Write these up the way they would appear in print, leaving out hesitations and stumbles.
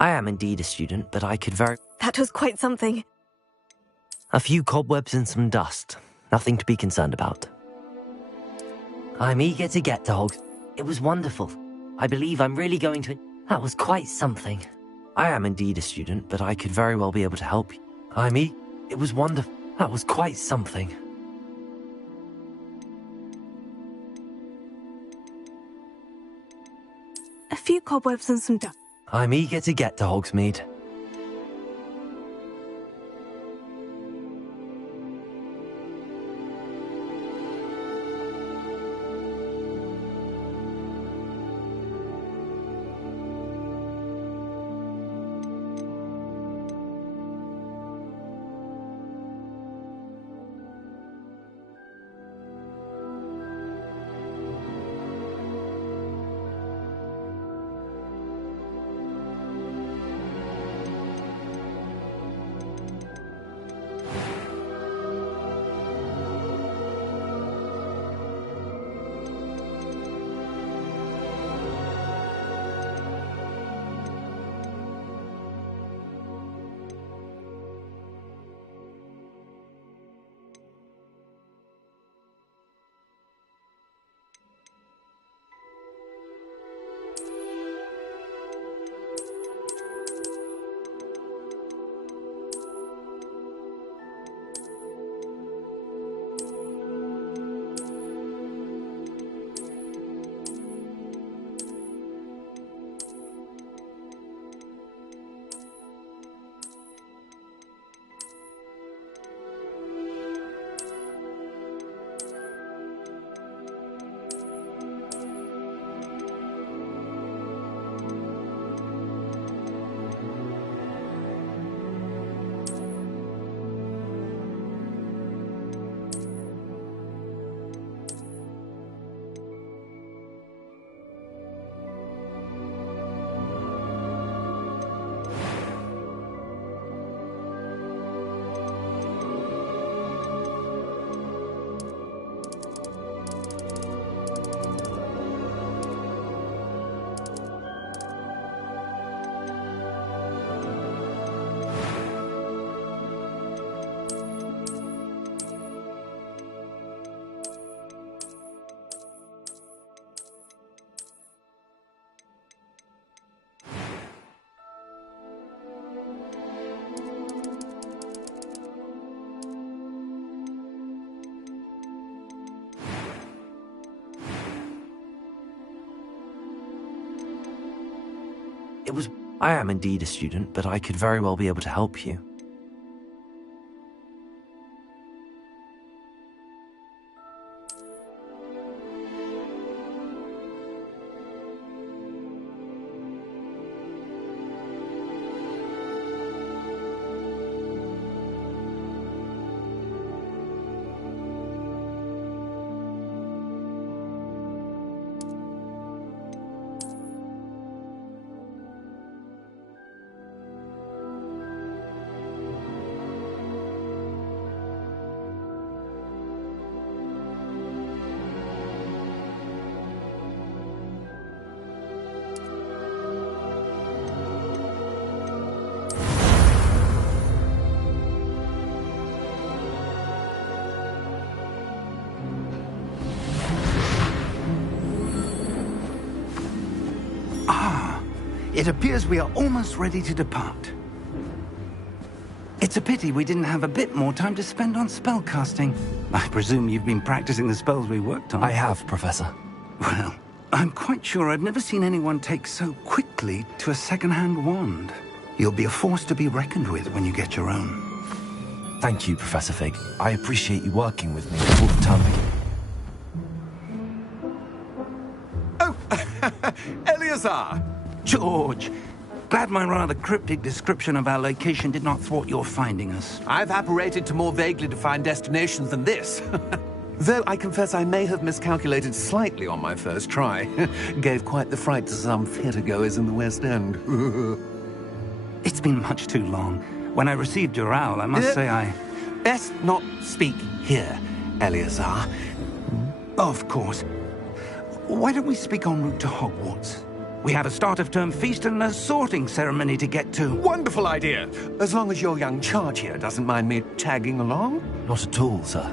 I am indeed a student, but I could very... That was quite something. A few cobwebs and some dust. Nothing to be concerned about. I'm eager to get to Hogs. It was wonderful. I believe I'm really going to... That was quite something. I am indeed a student, but I could very well be able to help you. It was wonderful. That was quite something. A few cobwebs and some dust. I'm eager to get to Hogsmeade. I am indeed a student, but I could very well be able to help you. It appears we are almost ready to depart. It's a pity we didn't have a bit more time to spend on spellcasting. I presume you've been practicing the spells we worked on. I have, Professor. Well, I'm quite sure I've never seen anyone take so quickly to a second-hand wand. You'll be a force to be reckoned with when you get your own. Thank you, Professor Fig. I appreciate you working with me all the time. Oh, Eleazar! George! Glad my rather cryptic description of our location did not thwart your finding us. I've apparated to more vaguely defined destinations than this. Though I confess I may have miscalculated slightly on my first try. Gave quite the fright to some theatre-goers in the West End. It's been much too long. When I received your owl, I must say I... Best not speak here, Eleazar. Of course. Why don't we speak en route to Hogwarts? We have a start-of-term feast and a sorting ceremony to get to. Wonderful idea. As long as your young charge here doesn't mind me tagging along. Not at all, sir.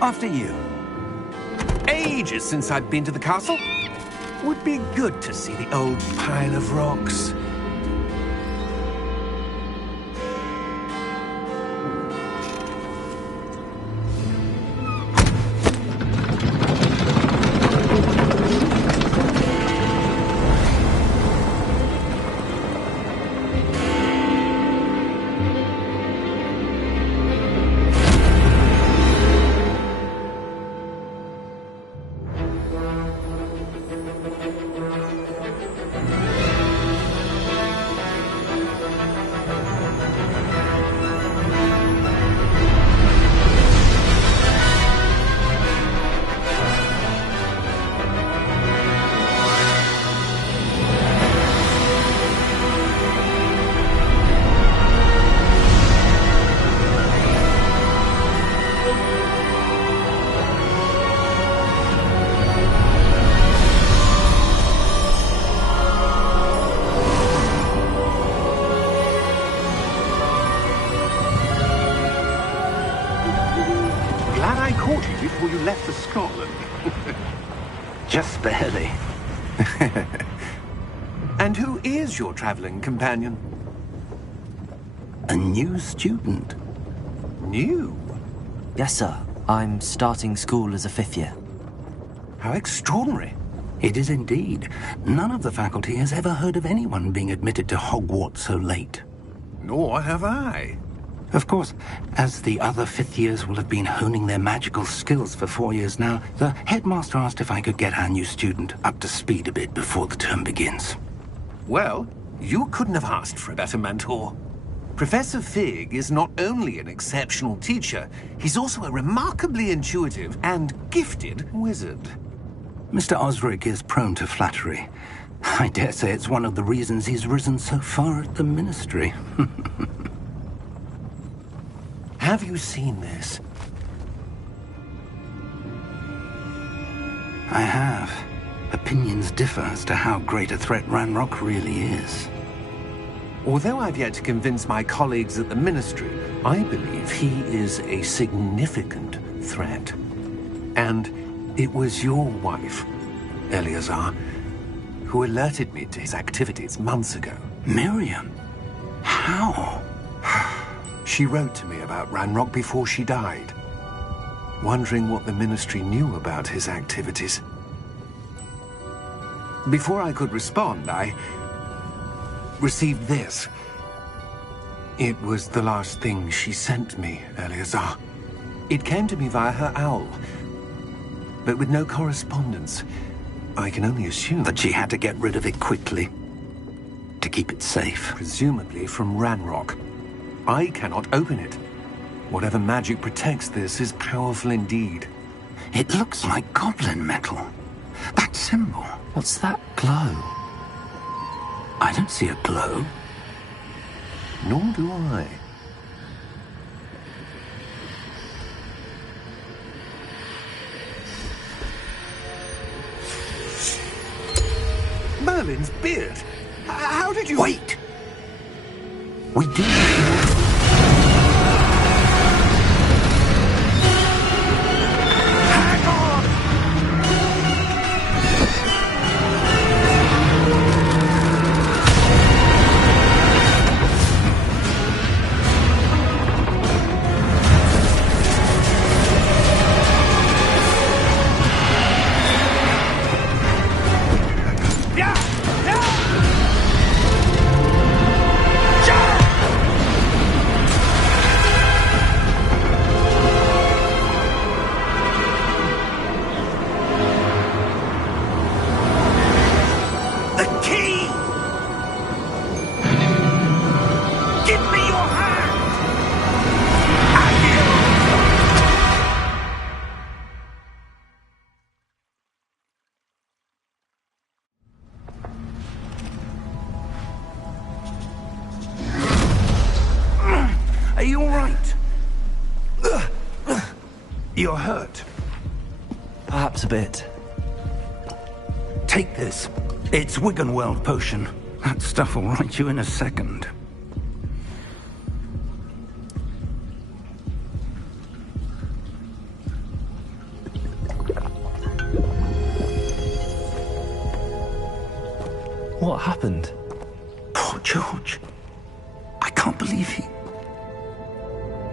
After you. Ages since I've been to the castle. Would be good to see the old pile of rocks. Glad I caught you before you left for Scotland. Just barely. And who is your traveling companion? A new student. New? Yes, sir. I'm starting school as a 5th year. How extraordinary. It is indeed. None of the faculty has ever heard of anyone being admitted to Hogwarts so late. Nor have I. Of course, as the other 5th years will have been honing their magical skills for 4 years now, the headmaster asked if I could get our new student up to speed a bit before the term begins. Well, you couldn't have asked for a better mentor. Professor Fig is not only an exceptional teacher, he's also a remarkably intuitive and gifted wizard. Mr. Osric is prone to flattery. I dare say it's one of the reasons he's risen so far at the ministry. Have you seen this? I have. Opinions differ as to how great a threat Ranrock really is. Although I've yet to convince my colleagues at the Ministry, I believe he is a significant threat. And it was your wife, Eleazar, who alerted me to his activities months ago. Miriam? How? She wrote to me about Ranrock before she died, wondering what the Ministry knew about his activities. Before I could respond, I received this. It was the last thing she sent me, Eleazar. It came to me via her owl, but with no correspondence. I can only assume That she had to get rid of it quickly to keep it safe. presumably from Ranrock. I cannot open it. Whatever magic protects this is powerful indeed. It looks like goblin metal. That symbol. What's that glow? I don't see a glow. Nor do I. Merlin's beard. How did you... Wait! We do. Hang on! Yeah! Yeah! The key! Give me your hand! Are you all right? You're hurt. Perhaps a bit. Take this. It's Wiggenweld potion. That stuff will right you in a second. What happened? Poor George. I can't believe he...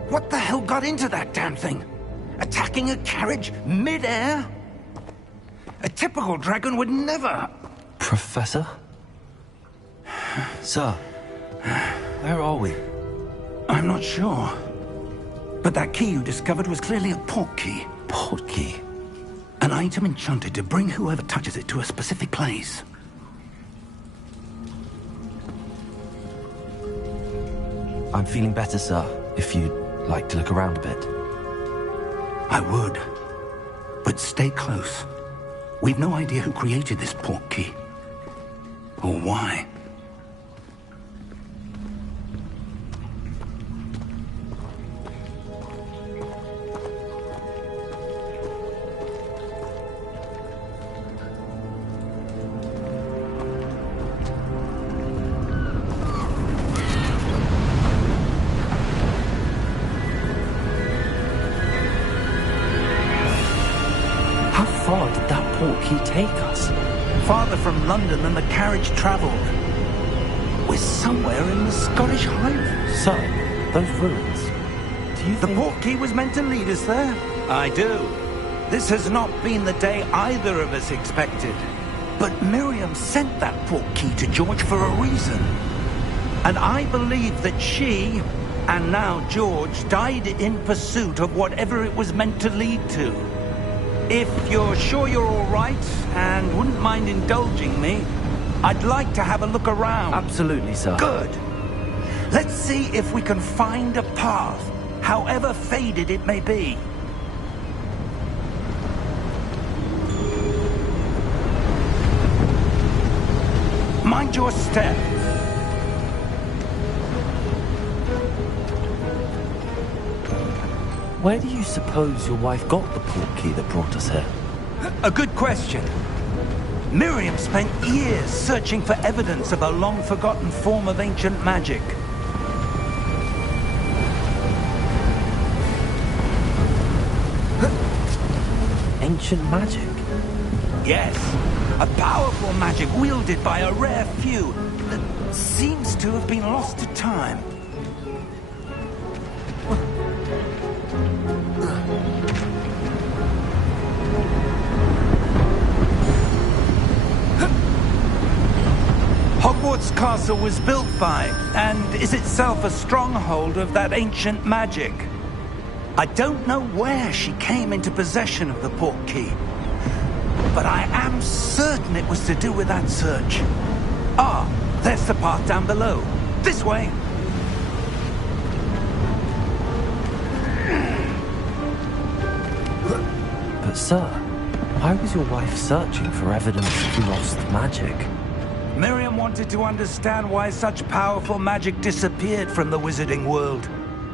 What the hell got into that damn thing? Attacking a carriage mid-air? A typical dragon would never... Professor? Sir, where are we? I'm not sure. But that key you discovered was clearly a port key. Port key? An item enchanted to bring whoever touches it to a specific place. I'm feeling better, sir, if you'd like to look around a bit. I would. But stay close. We've no idea who created this port key. Or why. How far did that port key take us? Farther from London than the carriage travelled. We're somewhere in the Scottish Highlands. Sir, those ruins. Do you The think... port key was meant to lead us there? I do. This has not been the day either of us expected. But Miriam sent that port key to George for a reason. And I believe that she, and now George, died in pursuit of whatever it was meant to lead to. If you're sure you're all right, and wouldn't mind indulging me, I'd like to have a look around. Absolutely, sir. Good. Let's see if we can find a path, however faded it may be. Mind your step. Where do you suppose your wife got the port key that brought us here? A good question. Miriam spent years searching for evidence of a long-forgotten form of ancient magic. Ancient magic? Yes, a powerful magic wielded by a rare few that seems to have been lost to time. Hogwarts Castle was built by, and is itself a stronghold of that ancient magic. I don't know where she came into possession of the port key, but I am certain it was to do with that search. Ah, there's the path down below. This way. But sir, why was your wife searching for evidence of lost magic? Miriam wanted to understand why such powerful magic disappeared from the wizarding world.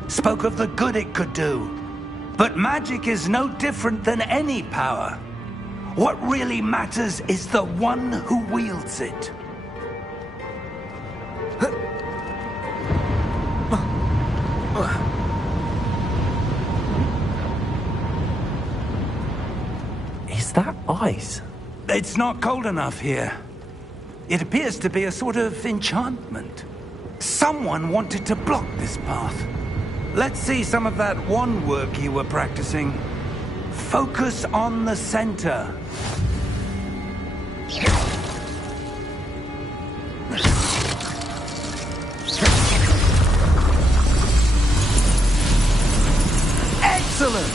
Spoke of the good it could do. But magic is no different than any power. What really matters is the one who wields it. Is that ice? It's not cold enough here. It appears to be a sort of enchantment. Someone wanted to block this path. Let's see some of that wand work you were practicing. Focus on the center. Excellent!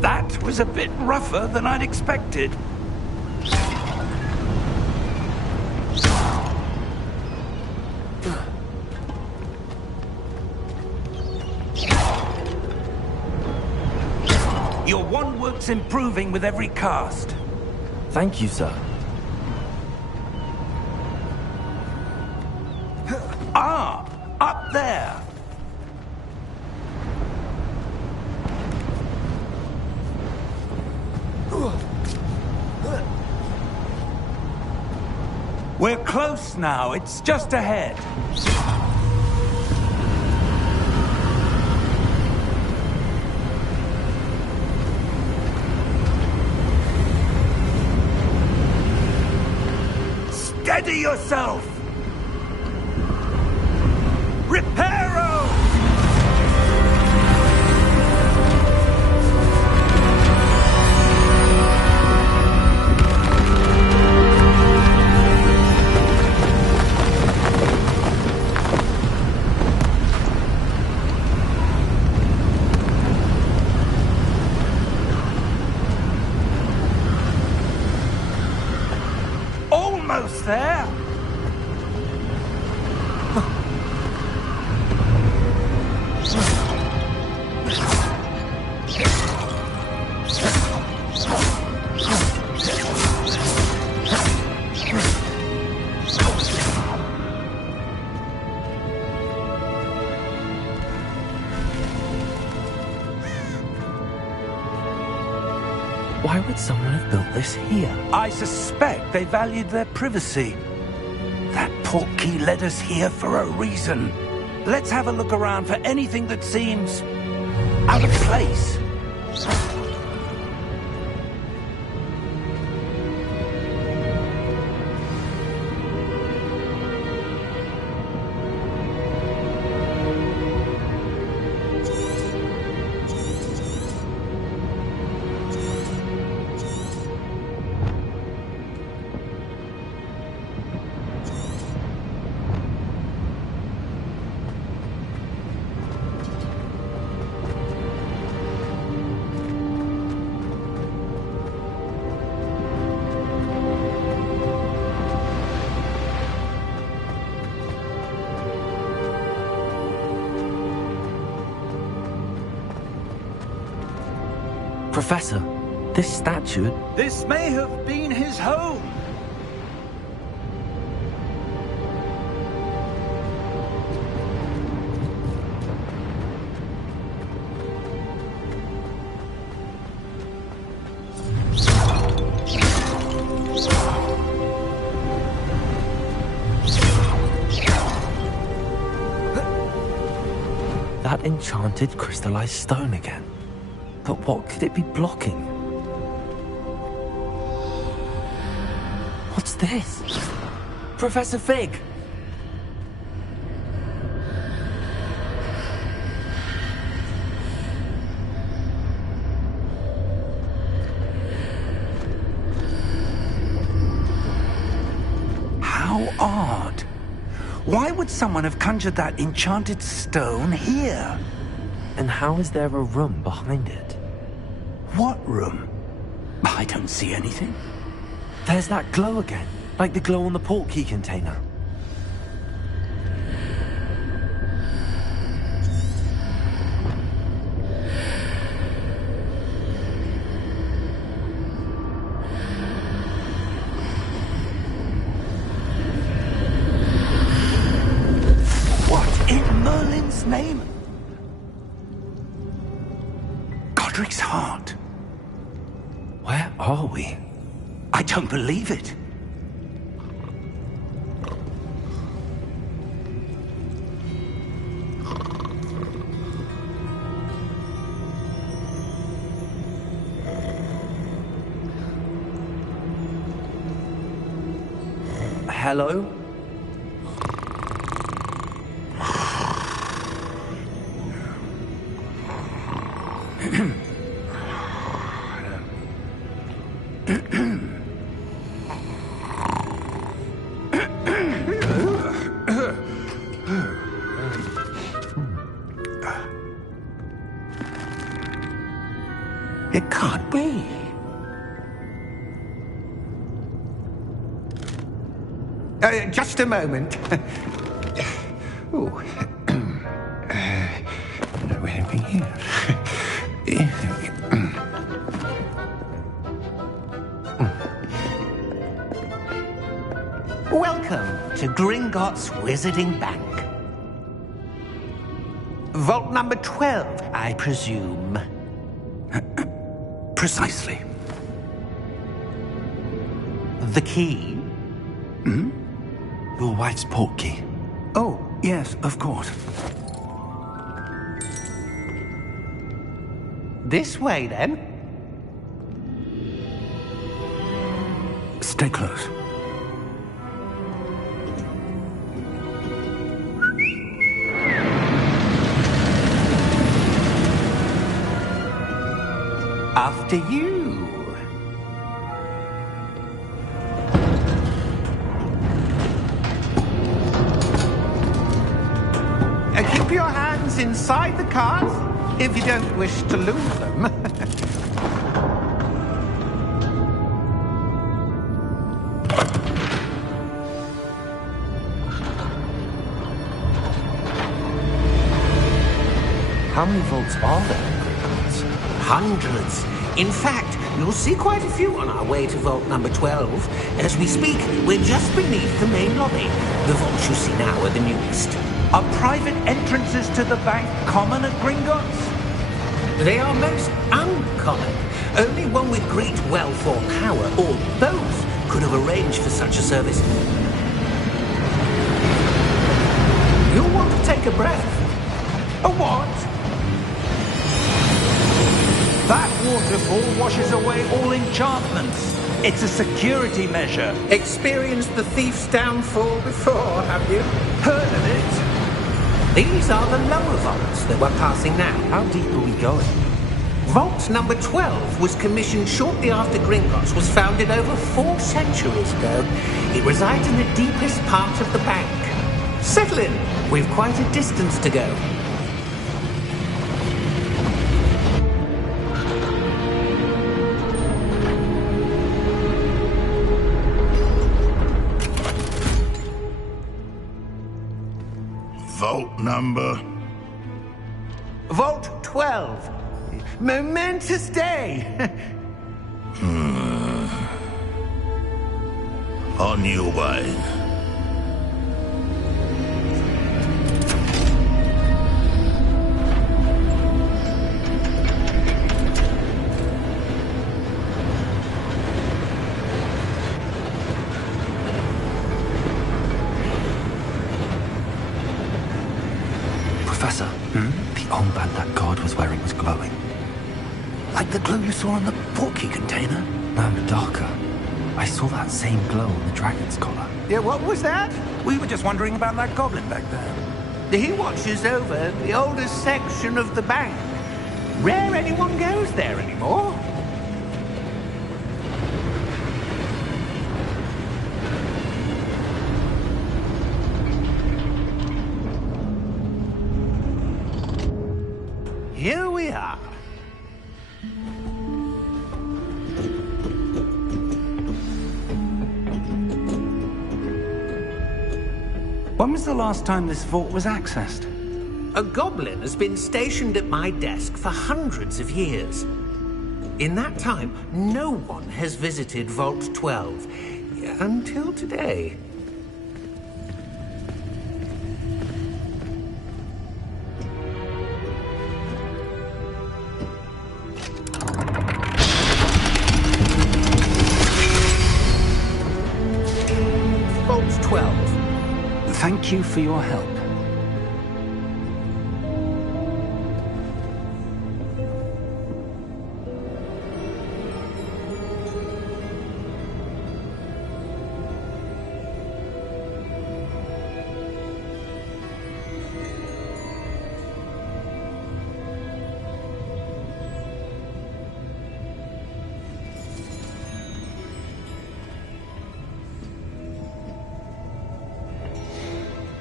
That was a bit rougher than I'd expected. Your wand work's improving with every cast. Thank you, sir. We're close now. It's just ahead. Steady yourself! Reparo! Almost there! Why would someone have built this here? I suspect they valued their privacy. That portkey led us here for a reason. Let's have a look around for anything that seems out of place. Professor, this statue... This may have been his home. That enchanted crystallized stone again. But what could it be blocking? What's this? Professor Fig! How odd. Why would someone have conjured that enchanted stone here? And how is there a room behind it? What room? I don't see anything. There's that glow again, like the glow on the portkey container. What in Merlin's name? Godric's heart. Where are we? I don't believe it. Hello? It can't be. Just a moment. Oh. No anything here. Welcome to Gringotts Wizarding Bank. Vault number 12, I presume. Precisely. The key? Your wife's portkey. Oh, yes, of course. This way, then. Stay close. After you. Keep your hands inside the cart if you don't wish to lose them. How many vaults are there in Hogwarts? Hundreds. In fact, you'll see quite a few on our way to vault number 12. As we speak, we're just beneath the main lobby. The vaults you see now are the newest. Are private entrances to the bank common at Gringotts? They are most uncommon. Only one with great wealth or power, or both, could have arranged for such a service. You'll want to take a breath. A what? That waterfall washes away all enchantments. It's a security measure. Experienced the thief's downfall before, have you? Heard of it? These are the lower vaults that we're passing now. How deep are we going? Vault number 12 was commissioned shortly after Gringotts was founded over 4 centuries ago. It resides in the deepest part of the bank. Settle in. We've quite a distance to go. Vault number? Vault 12. Momentous day. On your way. Professor, the armband that guard was wearing was glowing. Like the glow you saw on the portkey container? No, darker. I saw that same glow on the dragon's collar. Yeah, what was that? We were just wondering about that goblin back there. He watches over the oldest section of the bank. Rare anyone goes there anymore. Here we are. When was the last time this vault was accessed? A goblin has been stationed at my desk for hundreds of years. In that time, no one has visited Vault 12 until today. Vault 12. Thank you for your help.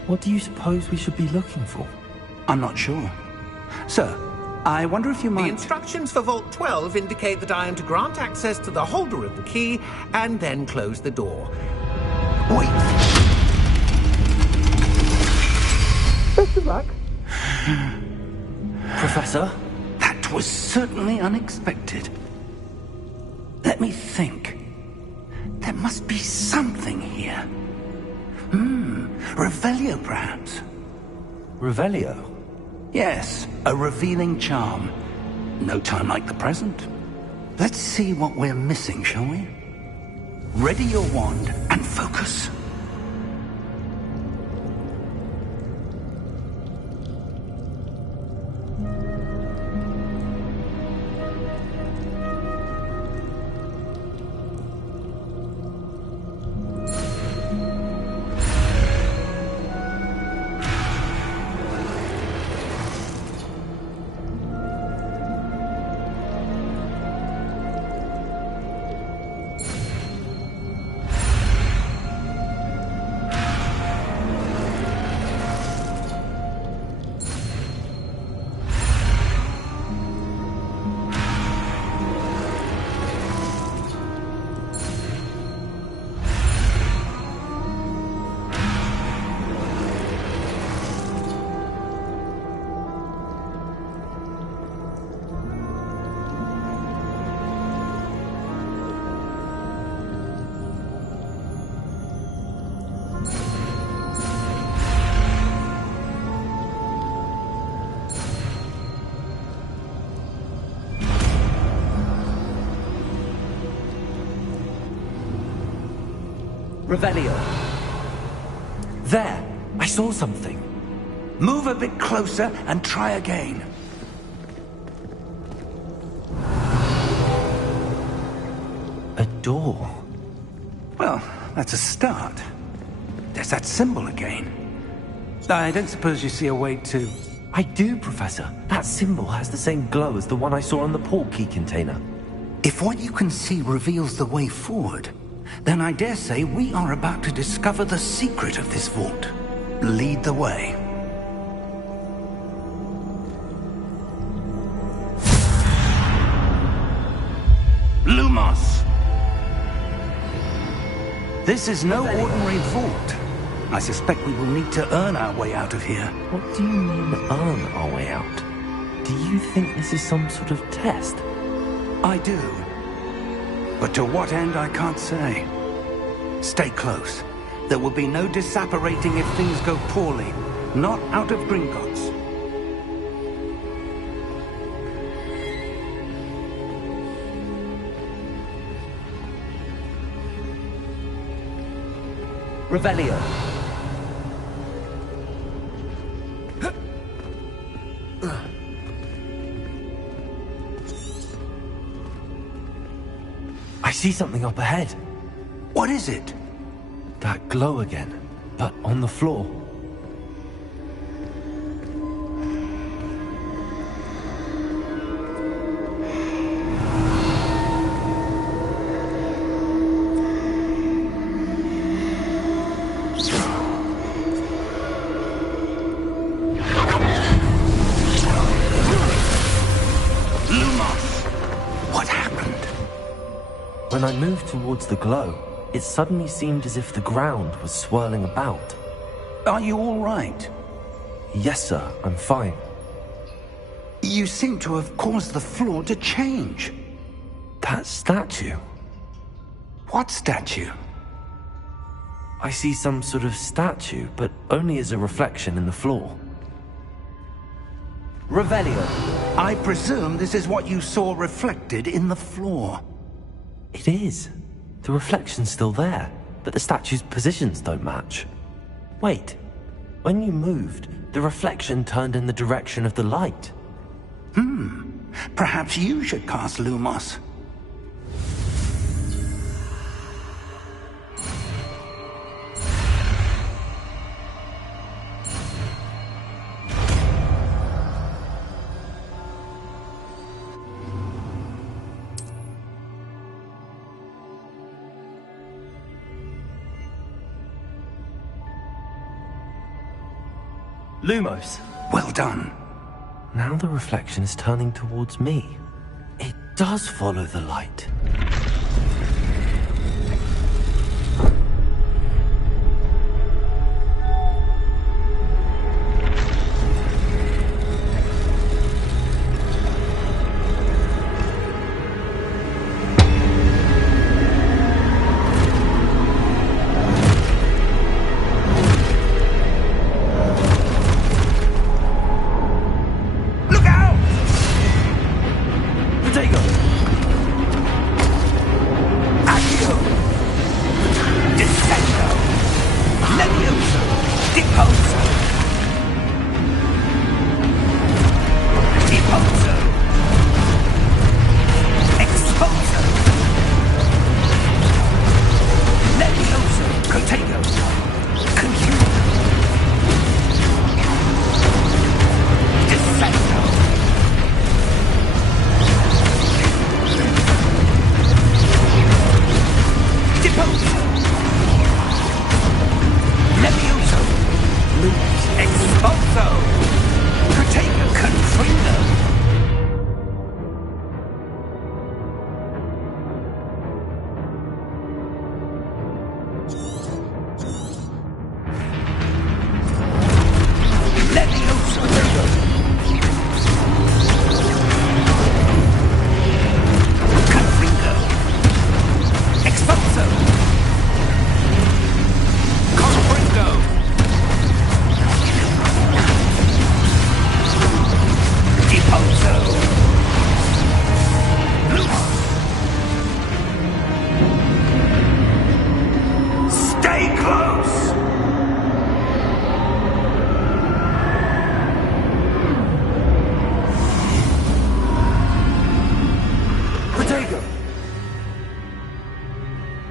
What do you suppose we should be looking for? I'm not sure. Sir, I wonder if you The might... instructions for Vault 12 indicate that I am to grant access to the holder of the key and then close the door. Wait! Best of luck. Professor? That was certainly unexpected. Let me think. There must be something here. Revelio, perhaps? Revelio? Yes, a revealing charm. No time like the present. Let's see what we're missing, shall we? Ready your wand and focus. Revelio. There! I saw something. Move a bit closer and try again. A door. Well, that's a start. There's that symbol again. I don't suppose you see a way to... I do, Professor. That symbol has the same glow as the one I saw on the portkey container. If what you can see reveals the way forward, then I dare say we are about to discover the secret of this vault. Lead the way. Lumos! This is no ordinary vault. I suspect we will need to earn our way out of here. What do you mean, earn our way out? Do you think this is some sort of test? I do. But to what end, I can't say. Stay close. There will be no disapparating if things go poorly. Not out of Gringotts. Revelio. I see something up ahead. What is it? That glow again, but on the floor. When I moved towards the glow, it suddenly seemed as if the ground was swirling about. Are you all right? Yes, sir, I'm fine. You seem to have caused the floor to change. That statue? What statue? I see some sort of statue, but only as a reflection in the floor. Revelio. I presume this is what you saw reflected in the floor. It is. The reflection's still there, but the statue's positions don't match. Wait. When you moved, the reflection turned in the direction of the light. Perhaps you should cast Lumos. Lumos. Well done. Now the reflection is turning towards me. It does follow the light.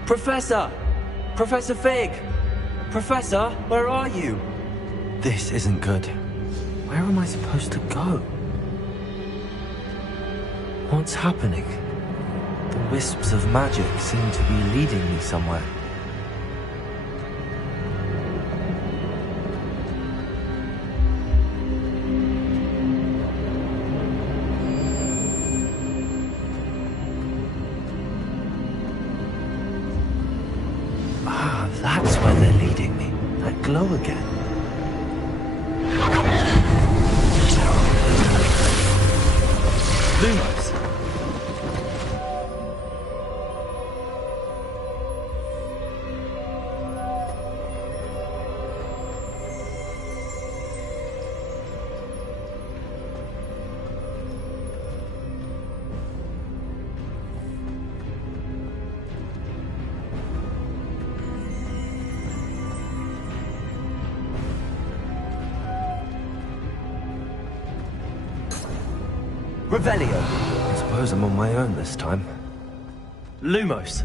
Professor! Professor Fig! Professor, where are you? This isn't good. Where am I supposed to go? What's happening? The wisps of magic seem to be leading me somewhere. Ah, that's where they're leading me. That glow again. Lumos! Revelio. I suppose I'm on my own this time. Lumos.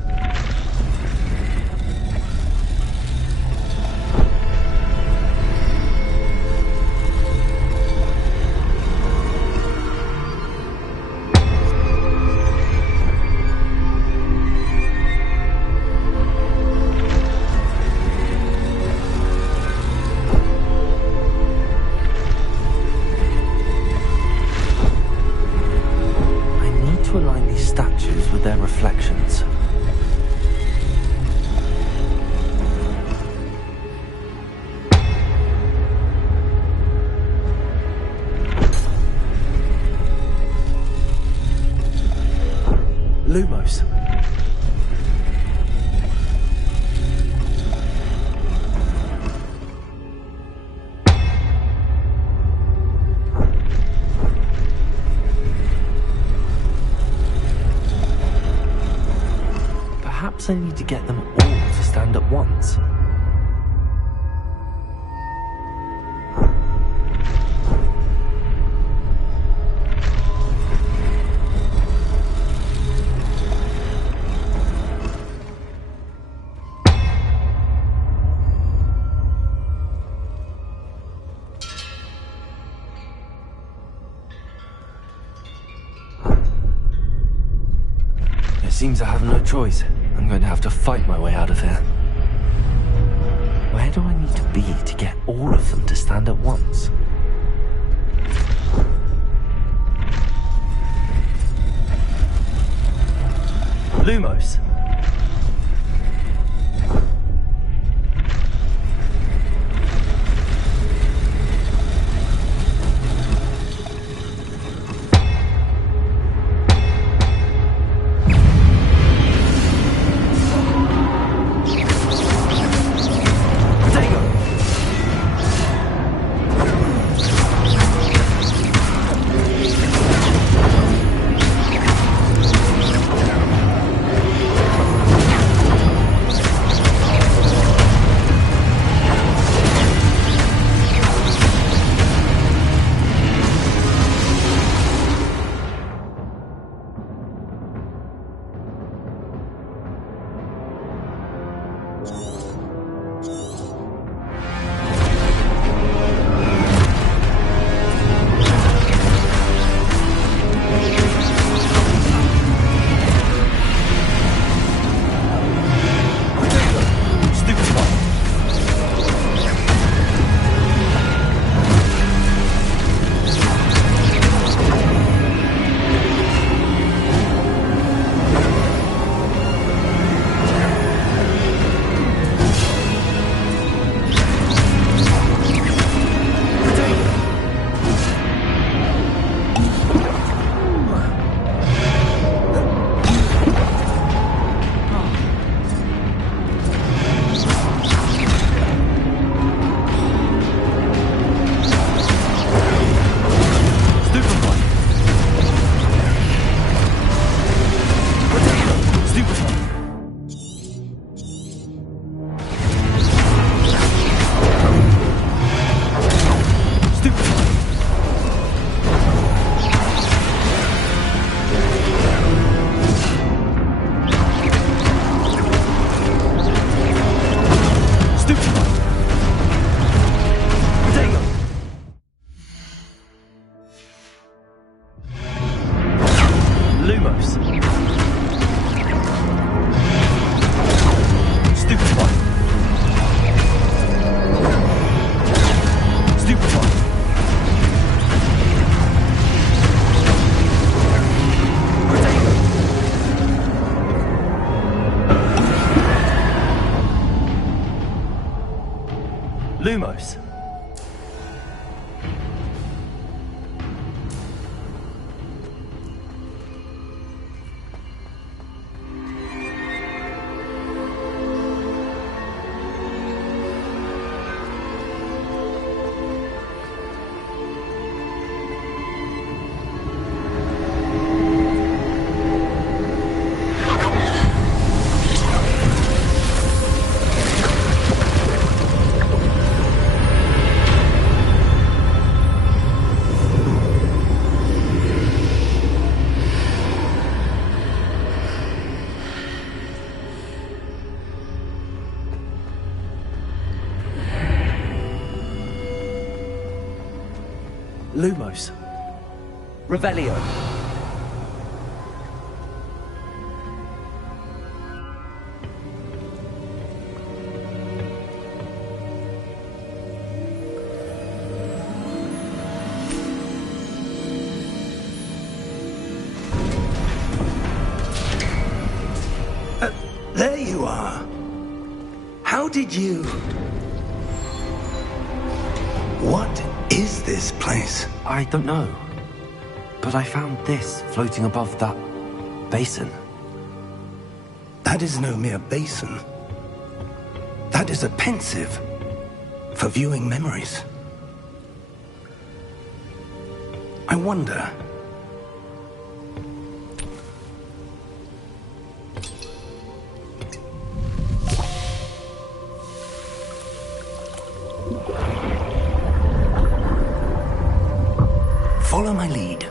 To align these statues with their reflections. Lumos. Perhaps I need to get them all to stand at once. It seems I have no choice. I'm going to have to fight my way out of here. Where do I need to be to get all of them to stand at once? Lumos. Lumos. Stupefy. Stupefy. Lumos. Lumos. Revelio. There you are. How did you... What is this place? I don't know. But I found this floating above that basin. That is no mere basin. That is a pensive for viewing memories. I wonder... Follow my lead.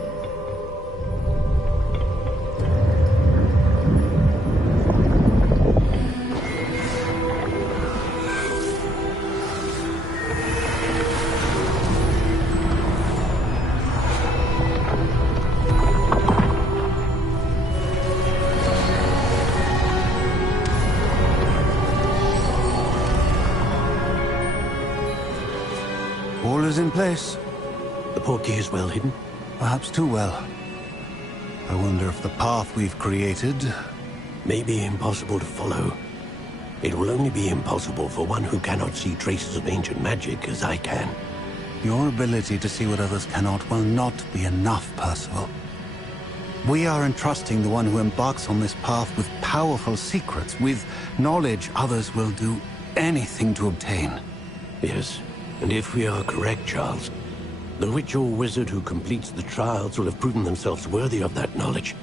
All is in place. The portkey is well hidden. Perhaps too well. I wonder if the path we've created... May be impossible to follow. It will only be impossible for one who cannot see traces of ancient magic as I can. Your ability to see what others cannot will not be enough, Percival. We are entrusting the one who embarks on this path with powerful secrets, with knowledge others will do anything to obtain. Yes, and if we are correct, Charles, the witch or wizard who completes the trials will have proven themselves worthy of that knowledge,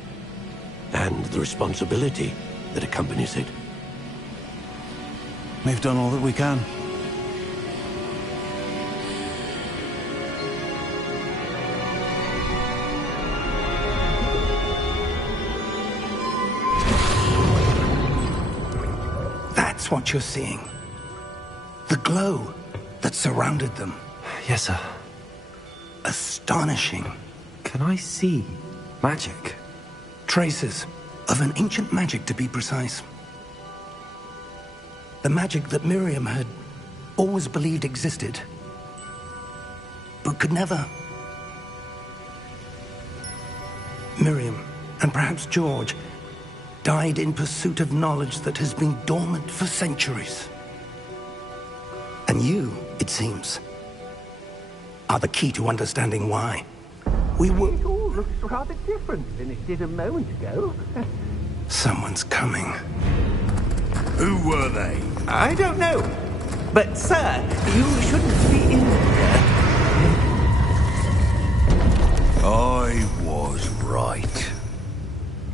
and the responsibility that accompanies it. We've done all that we can. That's what you're seeing. The glow that surrounded them. Yes, sir. Astonishing. Can I see magic? Traces of an ancient magic, to be precise. The magic that Miriam had always believed existed, but could never. Miriam, and perhaps George, died in pursuit of knowledge that has been dormant for centuries. And you, it seems, are the key to understanding why. We were... It all looks rather different than it did a moment ago. Someone's coming. Who were they? I don't know. But, sir, you shouldn't be in here. I was right.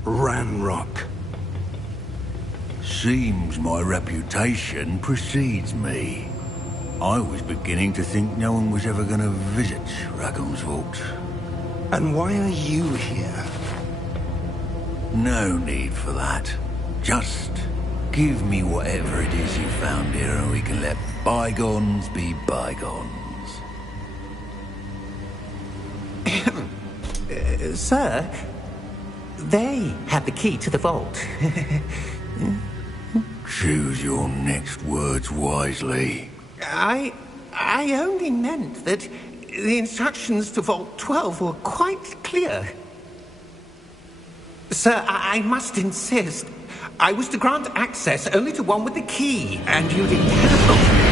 Ranrock. Seems my reputation precedes me. I was beginning to think no one was ever going to visit Rackham's Vault. And why are you here? No need for that. Just give me whatever it is you found here and we can let bygones be bygones. Sir, They had the key to the vault. Choose your next words wisely. I only meant that the instructions to Vault 12 were quite clear. Sir, I must insist. I was to grant access only to one with the key, and you didn't have...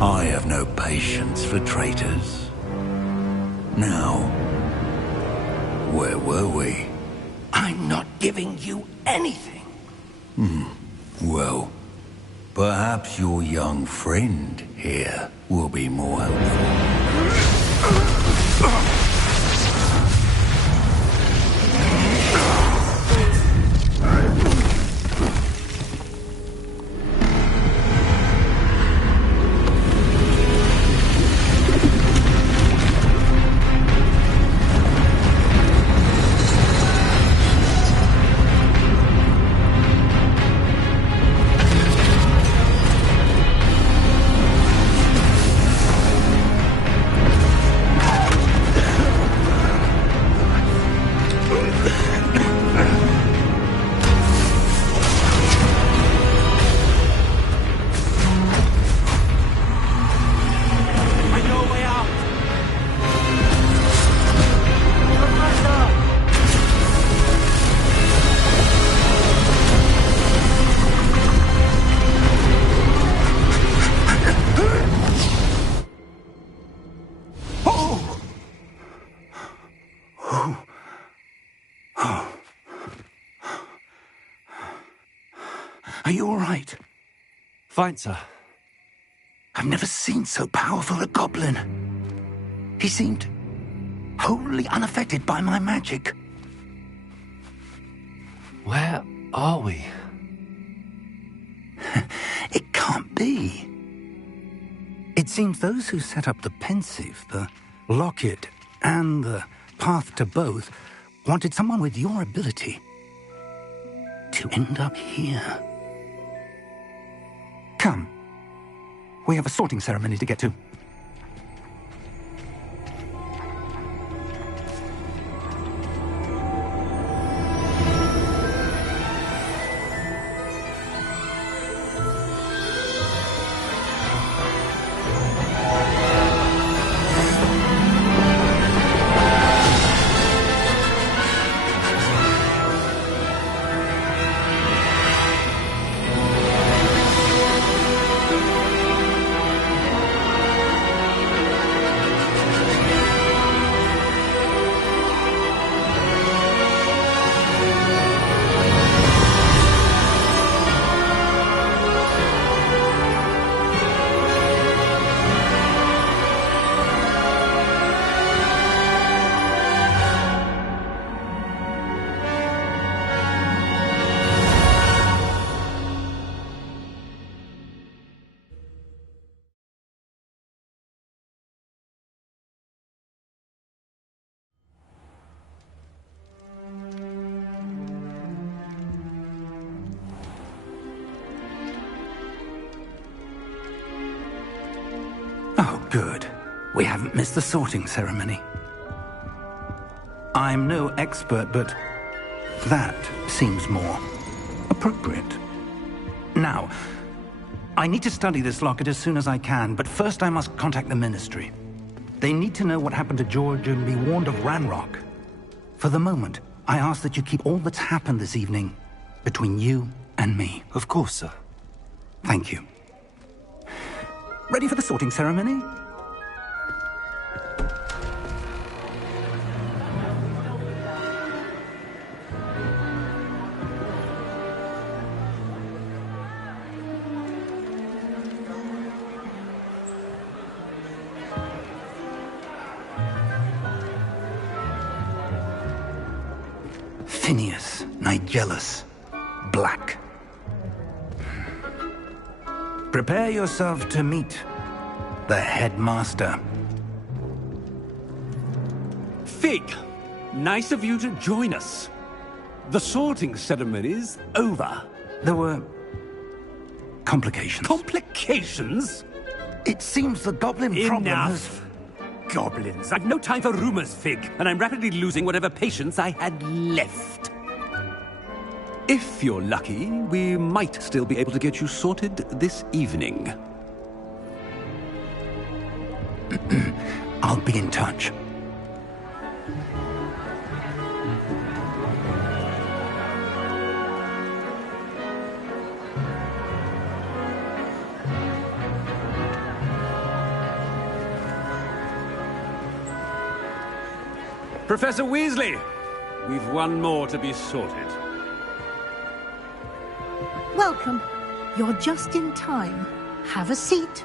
I have no patience for traitors. Now, where were we? I'm not giving you anything. Well, perhaps your young friend here will be more helpful. Are you all right? Fine, sir. I've never seen so powerful a goblin. He seemed wholly unaffected by my magic. Where are we? It can't be. It seems those who set up the pensive, the locket, and the path to both wanted someone with your ability to end up here. Come. We have a sorting ceremony to get to. Oh, good. We haven't missed the sorting ceremony. I'm no expert, but that seems more appropriate. Now, I need to study this locket as soon as I can, but first I must contact the Ministry. They need to know what happened to George and be warned of Ranrock. For the moment, I ask that you keep all that's happened this evening between you and me. Of course, sir. Thank you. Ready for the sorting ceremony? Phineas, Nigellus, Black. Prepare yourself to meet the headmaster. Fig, nice of you to join us. The sorting ceremony's over. There were complications. Complications? It seems the goblin problem has... Enough. goblins! I've no time for rumors, Fig, and I'm rapidly losing whatever patience I had left. If you're lucky, we might still be able to get you sorted this evening. I'll be in touch. Professor Weasley, we've one more to be sorted. Welcome. You're just in time. Have a seat.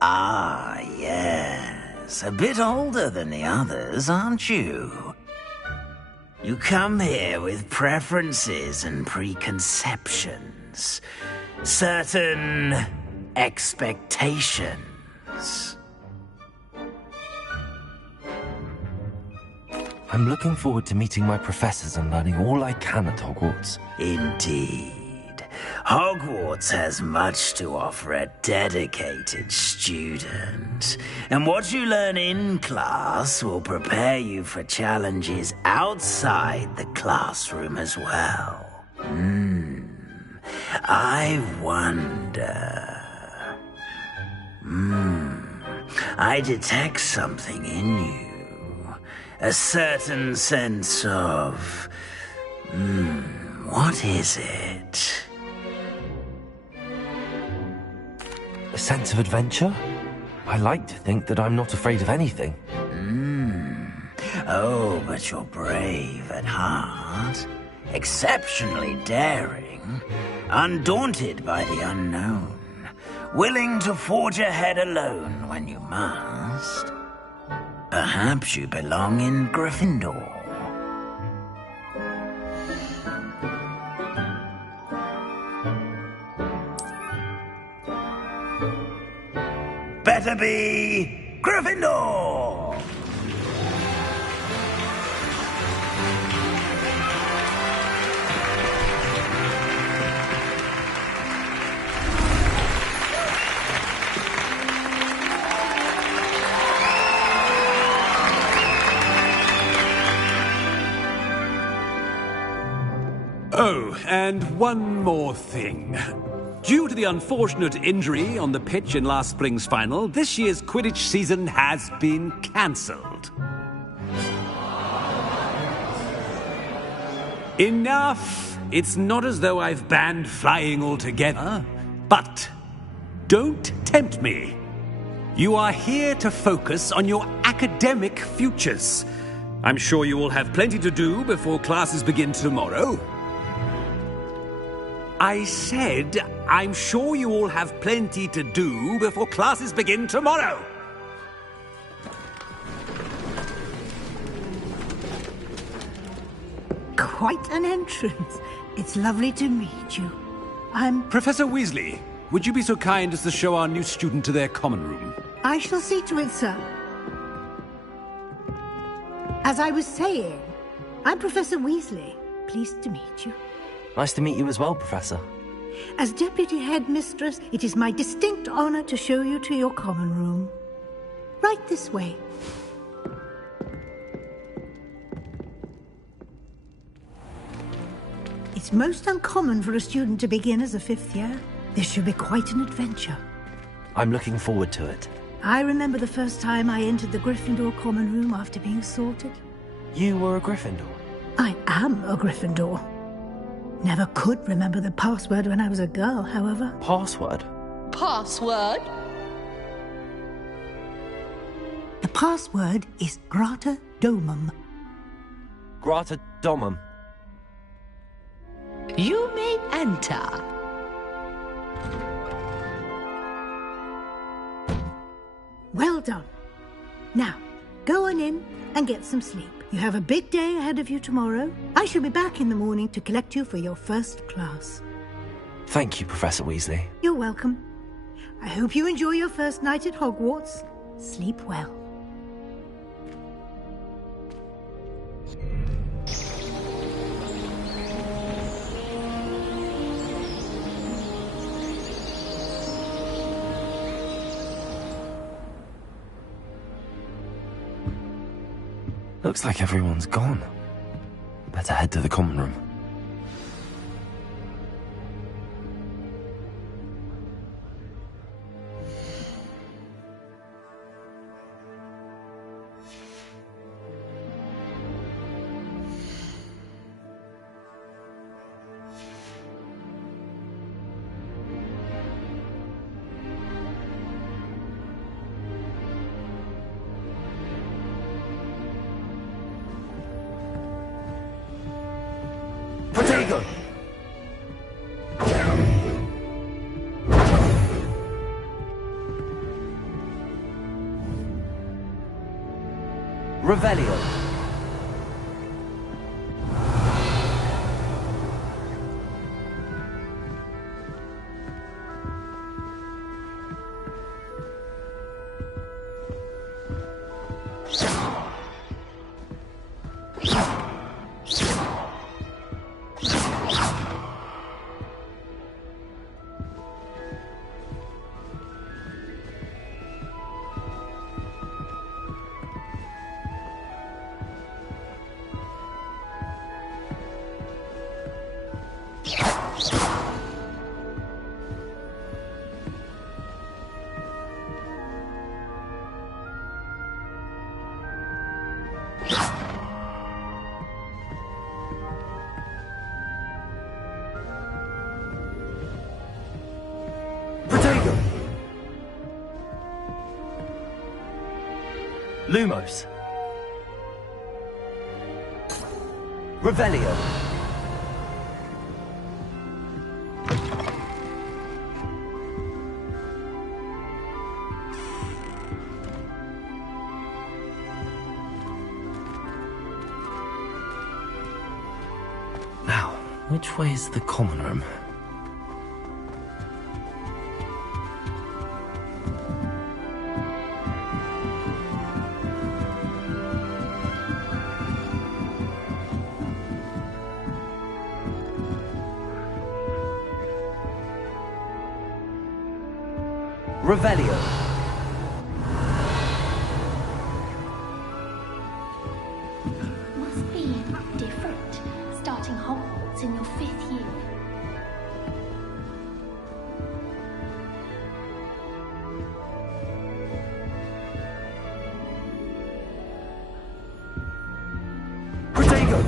Ah, yes. A bit older than the others, aren't you? You come here with preferences and preconceptions. Certain expectations. I'm looking forward to meeting my professors and learning all I can at Hogwarts. Indeed. Hogwarts has much to offer a dedicated student. And what you learn in class will prepare you for challenges outside the classroom as well. I wonder... I detect something in you. A certain sense of... what is it? A sense of adventure? I like to think that I'm not afraid of anything. Oh, but you're brave at heart. Exceptionally daring. Undaunted by the unknown. Willing to forge ahead alone when you must. Perhaps you belong in Gryffindor. Better be Gryffindor! Oh, and one more thing. Due to the unfortunate injury on the pitch in last spring's final, this year's Quidditch season has been cancelled. Enough! It's not as though I've banned flying altogether, but don't tempt me. You are here to focus on your academic futures. I'm sure you will have plenty to do before classes begin tomorrow. I said, I'm sure you all have plenty to do before classes begin tomorrow. Quite an entrance. It's lovely to meet you. Professor Weasley, would you be so kind as to show our new student to their common room? I shall see to it, sir. As I was saying, I'm Professor Weasley. Pleased to meet you. Nice to meet you as well, Professor. As Deputy Headmistress, it is my distinct honor to show you to your common room. Right this way. It's most uncommon for a student to begin as a fifth year. This should be quite an adventure. I'm looking forward to it. I remember the first time I entered the Gryffindor common room after being sorted. You were a Gryffindor? I am a Gryffindor. Never could remember the password when I was a girl, however. Password? Password? The password is Grata Domum. Grata Domum. You may enter. Well done. Now, go on in and get some sleep. You have a big day ahead of you tomorrow. I shall be back in the morning to collect you for your first class. Thank you, Professor Weasley. You're welcome. I hope you enjoy your first night at Hogwarts. Sleep well. Looks like everyone's gone. Better head to the common room. Protego! Revelio. Lumos. Revelio. Now, which way is the common room? Revelio. Must be different, starting Hogwarts in your 5th year. Protego!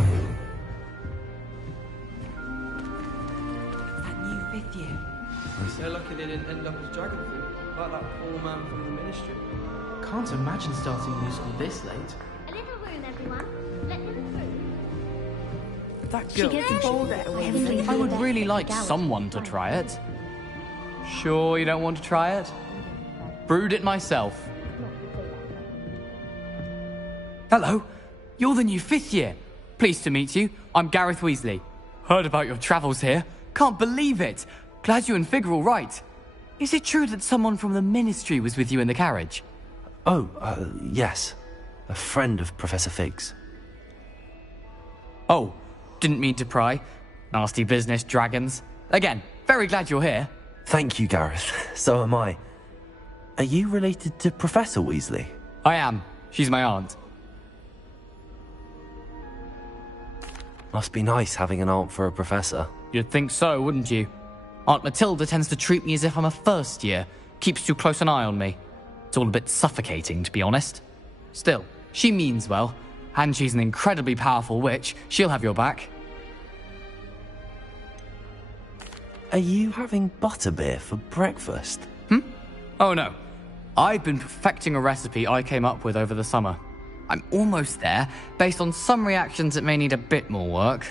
That new 5th year. They're lucky they didn't end up as dragon food, like that poor man from the ministry. Can't imagine starting new school this late. A little room, everyone. Let them through. That She girl. gets bolder every I would really like someone to try it. Sure you don't want to try it? Brewed it myself. Hello, you're the new 5th year. Pleased to meet you. I'm Gareth Weasley. Heard about your travels here. Can't believe it. Glad you and Fig are all right. Is it true that someone from the ministry was with you in the carriage? Oh, yes. A friend of Professor Fig's. Oh, didn't mean to pry. Nasty business, dragons. Again, very glad you're here. Thank you, Gareth. So am I. Are you related to Professor Weasley? I am. She's my aunt. Must be nice having an aunt for a professor. You'd think so, wouldn't you? Aunt Matilda tends to treat me as if I'm a first year. Keeps too close an eye on me. It's all a bit suffocating, to be honest. Still, she means well. And she's an incredibly powerful witch. She'll have your back. Are you having butterbeer for breakfast? Oh no. I've been perfecting a recipe I came up with over the summer. I'm almost there, based on some reactions that may need a bit more work.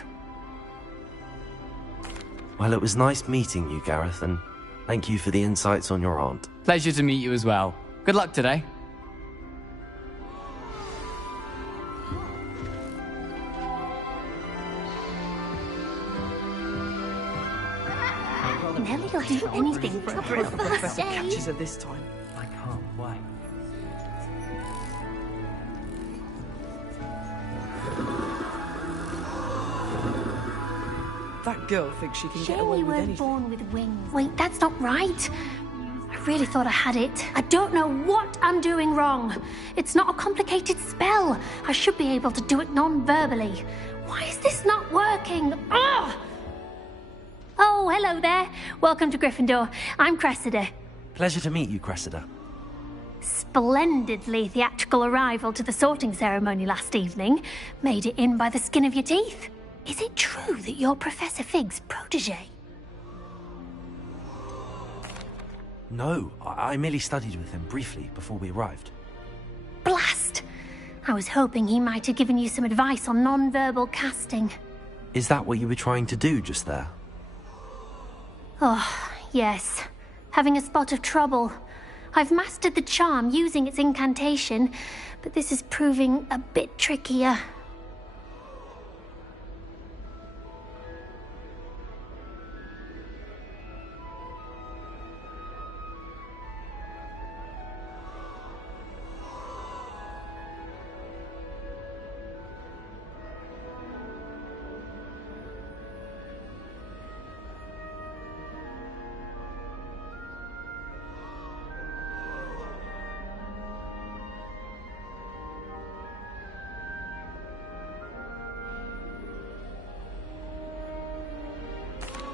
Well, it was nice meeting you, Gareth, and thank you for the insights on your aunt. Pleasure to meet you as well. Good luck today. Never got to do anything for a first day. Catches her this time. I can't wait. That girl thinks she can get Shame away you with weren't anything. born with wings. Wait, that's not right. I really thought I had it. I don't know what I'm doing wrong. It's not a complicated spell. I should be able to do it non-verbally. Why is this not working? Ugh! Oh, hello there. Welcome to Gryffindor. I'm Cressida. Pleasure to meet you, Cressida. Splendidly theatrical arrival to the sorting ceremony last evening. Made it in by the skin of your teeth. Is it true that you're Professor Fig's protege? No, I merely studied with him briefly before we arrived. Blast! I was hoping he might have given you some advice on non-verbal casting. Is that what you were trying to do just there? Oh, yes. Having a spot of trouble. I've mastered the charm using its incantation, but this is proving a bit trickier.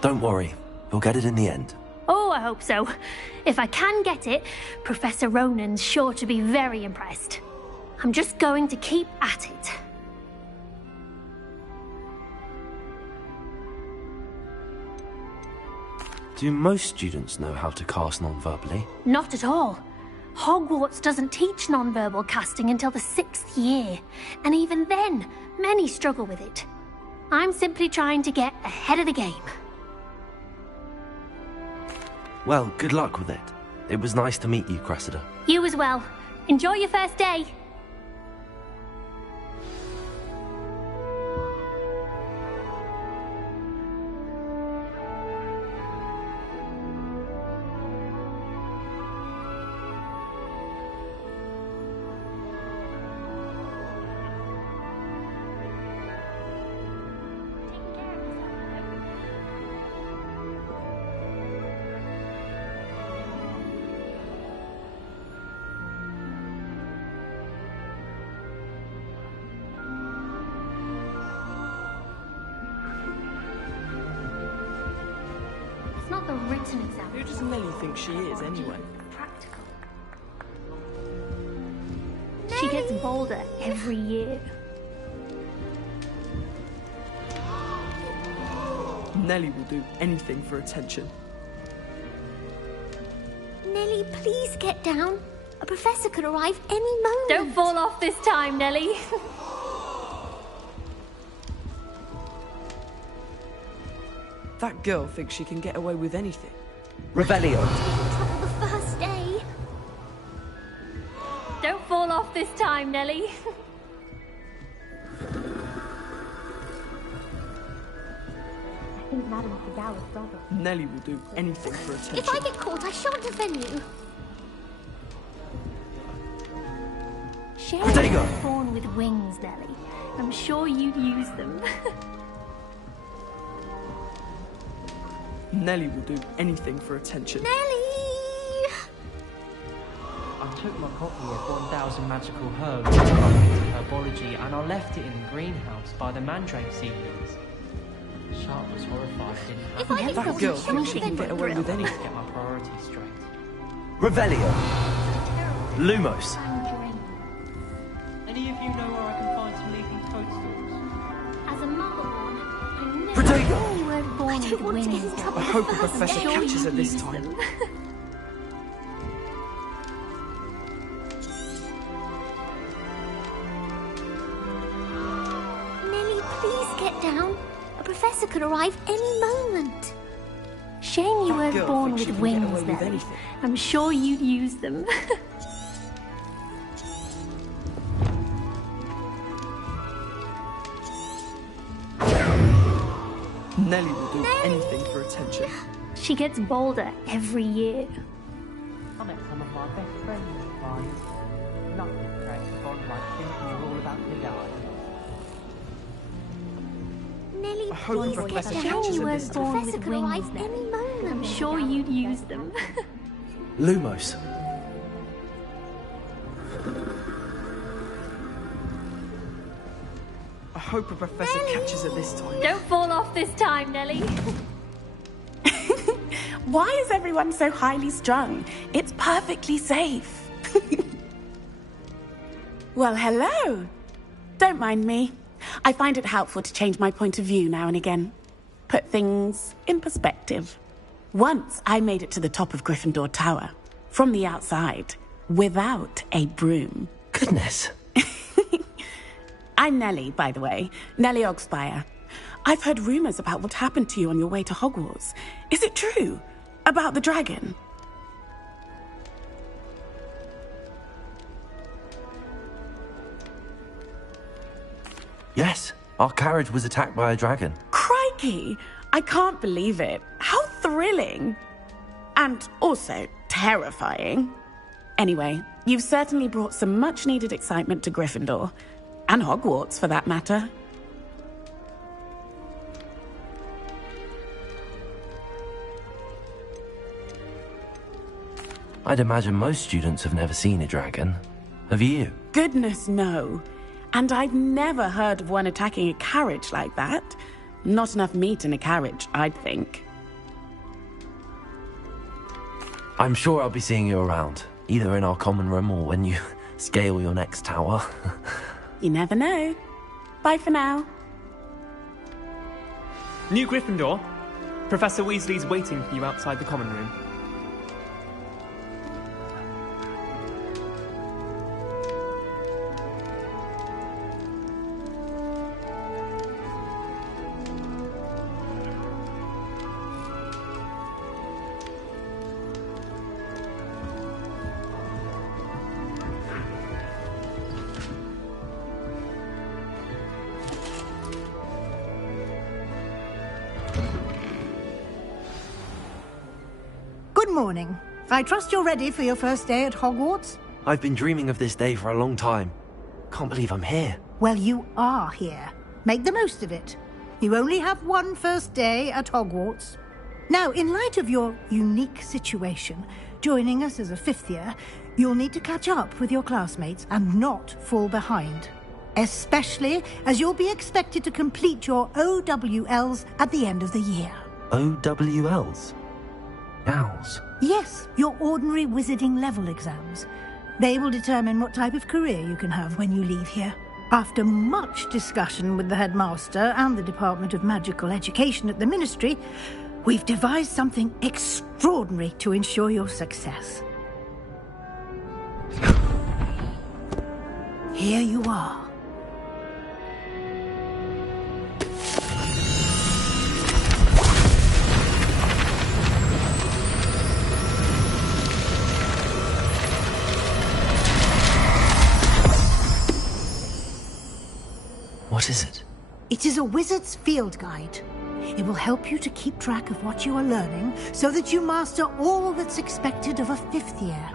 Don't worry, you'll get it in the end. Oh, I hope so. If I can get it, Professor Ronan's sure to be very impressed. I'm just going to keep at it. Do most students know how to cast non-verbally? Not at all. Hogwarts doesn't teach non-verbal casting until the 6th year, and even then, many struggle with it. I'm simply trying to get ahead of the game. Well, good luck with it. It was nice to meet you, Cressida. You as well. Enjoy your first day. It's not the written exam. Who does Nellie think she is, anyway? Practical. She gets bolder every year. Nellie will do anything for attention. Nellie, please get down. A professor could arrive any moment. Don't fall off this time, Nellie. That girl thinks she can get away with anything. Revelio. The first day. Don't fall off this time, Nellie. I think Madame Fidala's brother. Nellie will do anything for attention. If I get caught, I shan't defend you. Sherry was born with wings, Nellie. I'm sure you'd use them. Nellie will do anything for attention. Nellie! I took my copy of 1000 Magical Herbs into herbology and I left it in the greenhouse by the mandrake seedlings. Sharp was horrified, didn't I? If I get That caught, girl I thinks shan't she can defend get you. away with anything. Get my priorities straight. Revelio. Lumos. Any of you know where I can find some leafy toadstools? As a mother one, I never Protego. knew you weren't born with wings. I hope the professor catches her this time. Nellie, please get down. A professor could arrive any moment. Shame you weren't girl born thinks she with can get wings, away with Nellie. anything. I'm sure you'd use them. Nellie will do anything for attention. She gets bolder every year. I met some of my best friends at times. Nothing creates a bond like thinking you're all about to die. Nellie, Really? I hope Please Professor get catches you it were this time. born with wings then. Any moment. I'm sure you'd use them. Lumos. I hope a professor catches it this time. Don't fall off this time, Nellie. Why is everyone so highly strung? It's perfectly safe. Well, hello. Don't mind me. I find it helpful to change my point of view now and again. Put things in perspective. Once I made it to the top of Gryffindor Tower, from the outside, without a broom. Goodness. I'm Nellie, by the way. Nellie Ogspire. I've heard rumors about what happened to you on your way to Hogwarts. Is it true? About the dragon? Yes, our carriage was attacked by a dragon. Crikey! I can't believe it. How thrilling! And also terrifying. Anyway, you've certainly brought some much-needed excitement to Gryffindor. And Hogwarts, for that matter. I'd imagine most students have never seen a dragon. Have you? Goodness, no. And I've never heard of one attacking a carriage like that. Not enough meat in a carriage, I'd think. I'm sure I'll be seeing you around, either in our common room or when you scale your next tower. You never know. Bye for now. New Gryffindor. Professor Weasley's waiting for you outside the common room. Good morning. I trust you're ready for your first day at Hogwarts? I've been dreaming of this day for a long time. Can't believe I'm here. Well, you are here. Make the most of it. You only have one first day at Hogwarts. Now, in light of your unique situation, joining us as a fifth year, you'll need to catch up with your classmates and not fall behind. Especially as you'll be expected to complete your OWLs at the end of the year. OWLs? Owls? Yes, your ordinary wizarding level exams. They will determine what type of career you can have when you leave here. After much discussion with the headmaster and the Department of Magical Education at the Ministry, we've devised something extraordinary to ensure your success. Here you are. What is it? It is a wizard's field guide. It will help you to keep track of what you are learning so that you master all that's expected of a fifth year.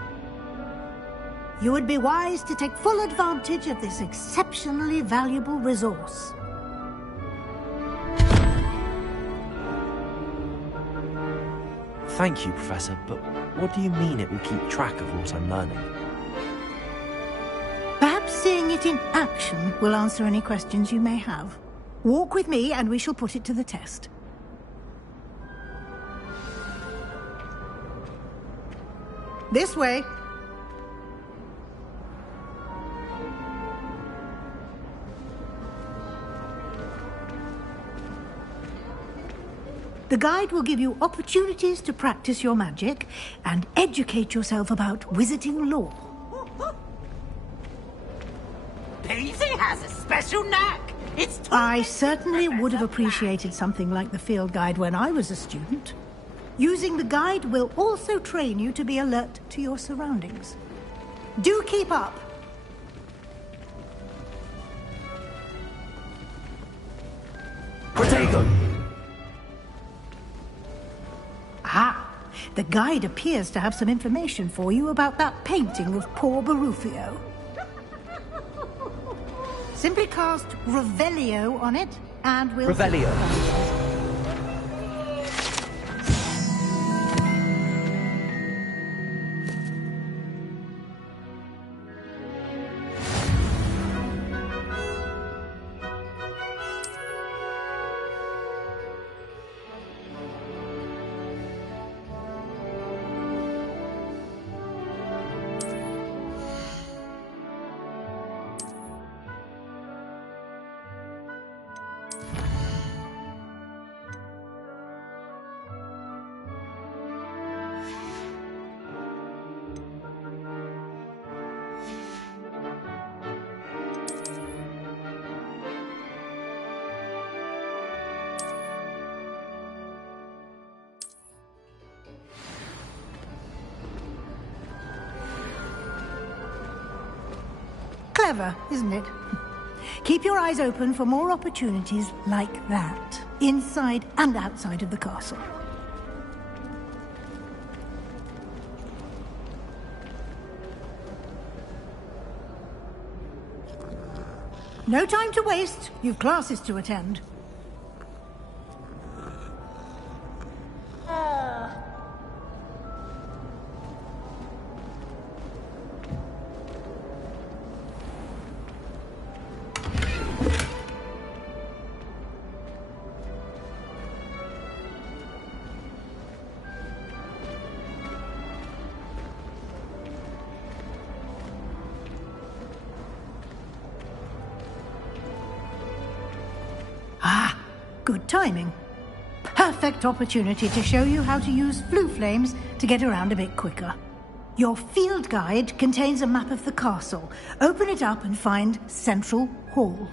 You would be wise to take full advantage of this exceptionally valuable resource. Thank you, Professor, but what do you mean it will keep track of what I'm learning? Perhaps seeing it in action will answer any questions you may have. Walk with me and we shall put it to the test. This way. The guide will give you opportunities to practice your magic and educate yourself about wizarding lore. Daisy has a special knack. It's I certainly would have appreciated something like the field guide when I was a student. Using the guide will also train you to be alert to your surroundings. Do keep up. Protego! Ah, the guide appears to have some information for you about that painting of poor Barufio. Simply cast Revelio on it, and we'll... Revelio. Clever, isn't it? Keep your eyes open for more opportunities like that, inside and outside of the castle. No time to waste. You've classes to attend. Good timing. Perfect opportunity to show you how to use flue flames to get around a bit quicker. Your field guide contains a map of the castle. Open it up and find Central Hall.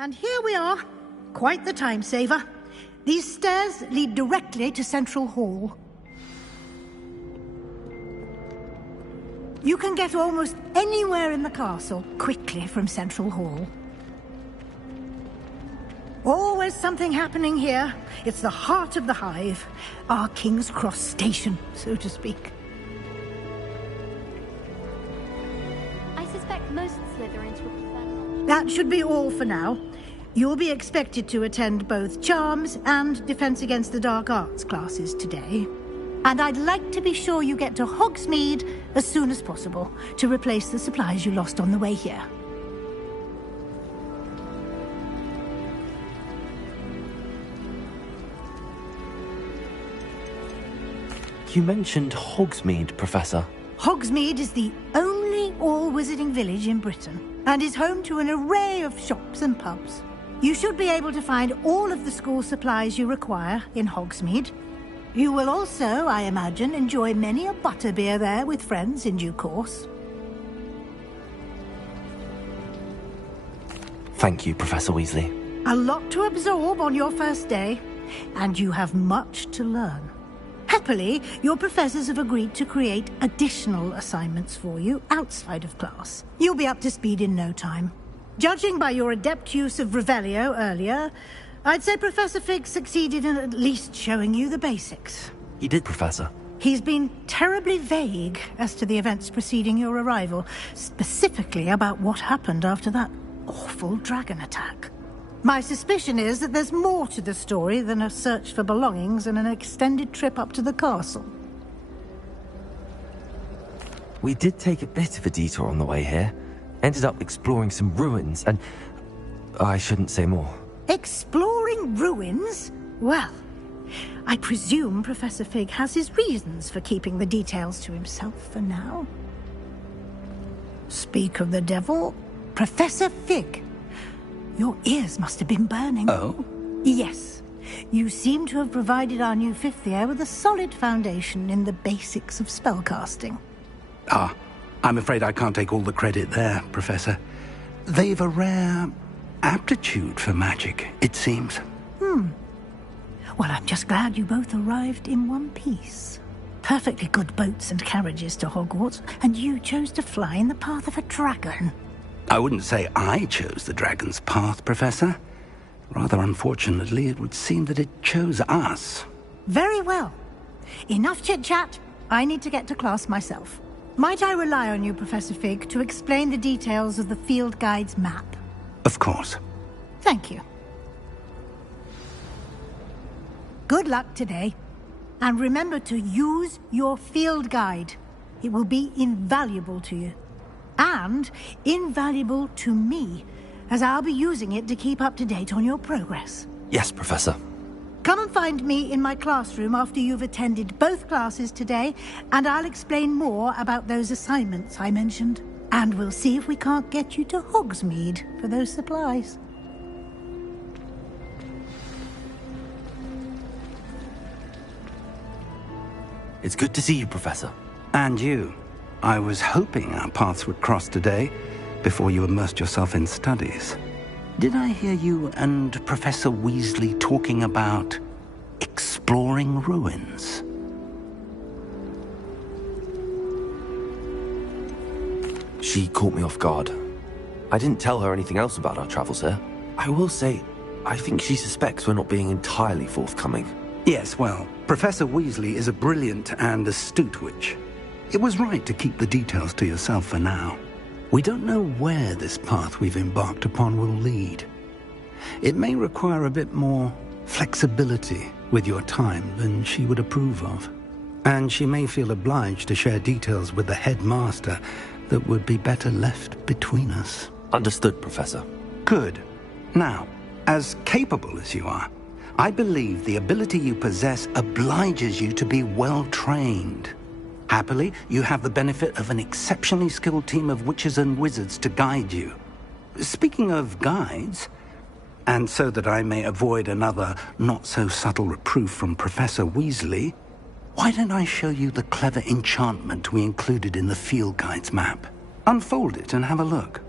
And here we are. Quite the time saver. These stairs lead directly to Central Hall. You can get almost anywhere in the castle quickly from Central Hall. Always something happening here. It's the heart of the hive. Our King's Cross station, so to speak. I suspect most Slytherins would prefer... That should be all for now. You'll be expected to attend both Charms and Defense Against the Dark Arts classes today. And I'd like to be sure you get to Hogsmeade as soon as possible to replace the supplies you lost on the way here. You mentioned Hogsmeade, Professor. Hogsmeade is the only all-wizarding village in Britain and is home to an array of shops and pubs. You should be able to find all of the school supplies you require in Hogsmeade. You will also, I imagine, enjoy many a butterbeer there with friends in due course. Thank you, Professor Weasley. A lot to absorb on your first day, and you have much to learn. Happily, your professors have agreed to create additional assignments for you outside of class. You'll be up to speed in no time. Judging by your adept use of Revelio earlier, I'd say Professor Fig succeeded in at least showing you the basics. He did, Professor. He's been terribly vague as to the events preceding your arrival, specifically about what happened after that awful dragon attack. My suspicion is that there's more to the story than a search for belongings and an extended trip up to the castle. We did take a bit of a detour on the way here. Ended up exploring some ruins and... I shouldn't say more. Exploring ruins? Well, I presume Professor Fig has his reasons for keeping the details to himself for now. Speak of the devil, Professor Fig. Your ears must have been burning. Oh? Yes. You seem to have provided our new fifth year with a solid foundation in the basics of spellcasting. Ah, I'm afraid I can't take all the credit there, Professor. They've a rare aptitude for magic, it seems. Well, I'm just glad you both arrived in one piece. Perfectly good boats and carriages to Hogwarts, and you chose to fly in the path of a dragon. I wouldn't say I chose the dragon's path, Professor. Rather unfortunately, it would seem that it chose us. Very well. Enough chit-chat. I need to get to class myself. Might I rely on you, Professor Fig, to explain the details of the field guide's map? Of course. Thank you. Good luck today. And remember to use your field guide. It will be invaluable to you. And invaluable to me, as I'll be using it to keep up to date on your progress. Yes, Professor. Come and find me in my classroom after you've attended both classes today, and I'll explain more about those assignments I mentioned. And we'll see if we can't get you to Hogsmeade for those supplies. It's good to see you, Professor. And you. I was hoping our paths would cross today, before you immersed yourself in studies. Did I hear you and Professor Weasley talking about exploring ruins? She caught me off guard. I didn't tell her anything else about our travels here. I will say, I think she suspects we're not being entirely forthcoming. Yes, well, Professor Weasley is a brilliant and astute witch. It was right to keep the details to yourself for now. We don't know where this path we've embarked upon will lead. It may require a bit more flexibility with your time than she would approve of. And she may feel obliged to share details with the headmaster that would be better left between us. Understood, Professor. Good. Now, as capable as you are, I believe the ability you possess obliges you to be well-trained. Happily, you have the benefit of an exceptionally skilled team of witches and wizards to guide you. Speaking of guides, and so that I may avoid another not-so-subtle reproof from Professor Weasley, why don't I show you the clever enchantment we included in the field guide's map? Unfold it and have a look.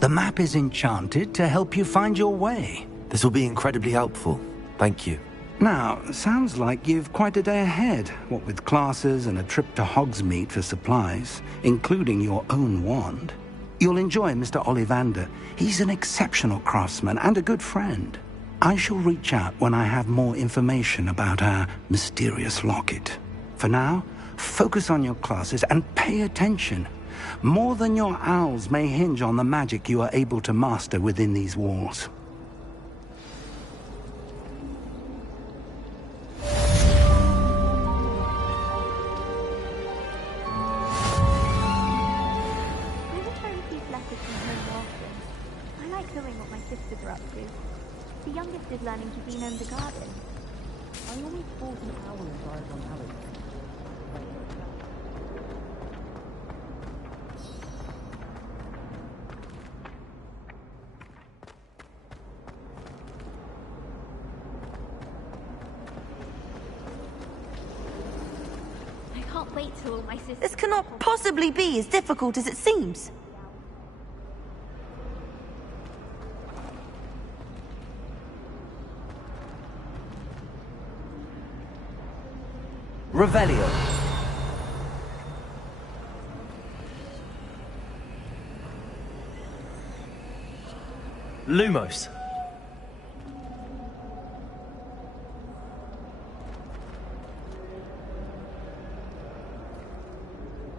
The map is enchanted to help you find your way. This will be incredibly helpful. Thank you. Now, sounds like you've quite a day ahead, what with classes and a trip to Hogsmeade for supplies, including your own wand. You'll enjoy Mr. Ollivander. He's an exceptional craftsman and a good friend. I shall reach out when I have more information about our mysterious locket. For now, focus on your classes and pay attention. More than your owls may hinge on the magic you are able to master within these walls. I like hearing what my sisters are up to. The youngest is learning to clean the garden. I always thought an owl drives on Alex. wait till all my sisters... This cannot possibly be as difficult as it seems. Revelio. Lumos.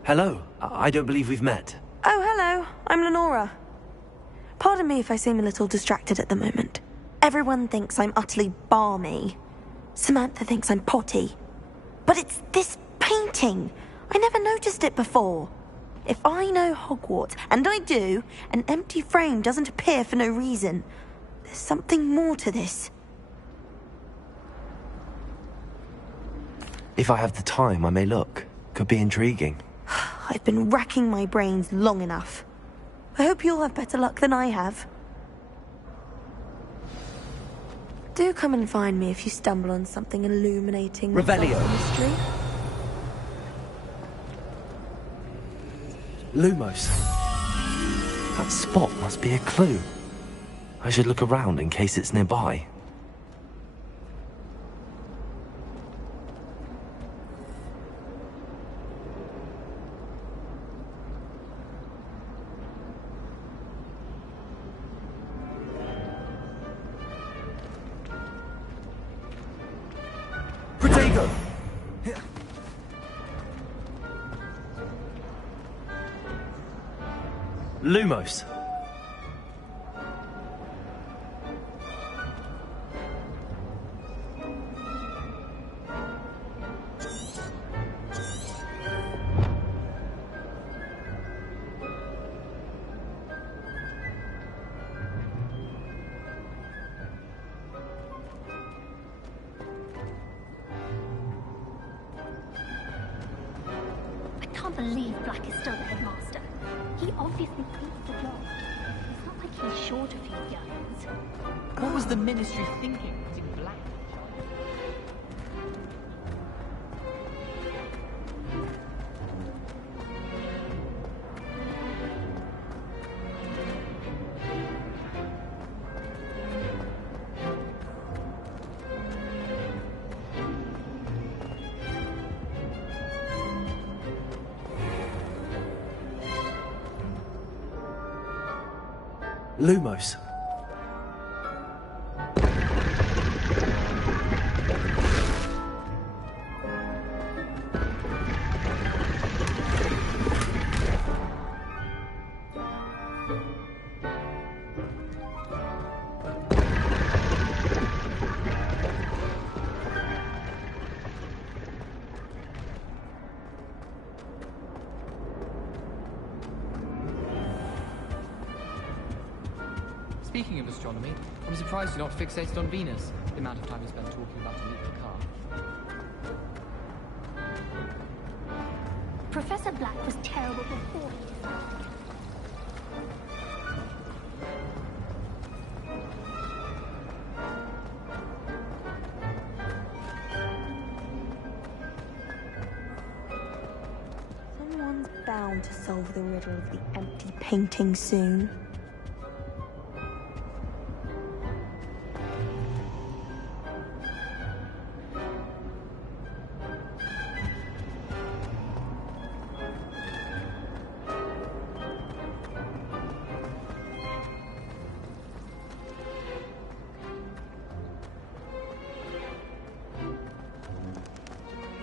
Hello. I don't believe we've met. Oh, hello. I'm Lenora. Pardon me if I seem a little distracted at the moment. Everyone thinks I'm utterly balmy. Samantha thinks I'm potty. But it's this painting. I never noticed it before. If I know Hogwarts, and I do, an empty frame doesn't appear for no reason. There's something more to this. If I have the time, I may look. Could be intriguing. I've been racking my brains long enough. I hope you'll have better luck than I have. Do come and find me if you stumble on something illuminating the Revelio. mystery. Lumos. That spot must be a clue. I should look around in case it's nearby. Protego! Lumos. I can't believe Black is still the headmaster. He obviously hates the job. It's not like he's short a few years. What was the Ministry thinking, putting Black in charge? Lumos. Speaking of astronomy, I'm surprised you're not fixated on Venus. The amount of time you spend talking about a nuclear car. Professor Black was terrible before he decided. Someone's bound to solve the riddle of the empty painting soon.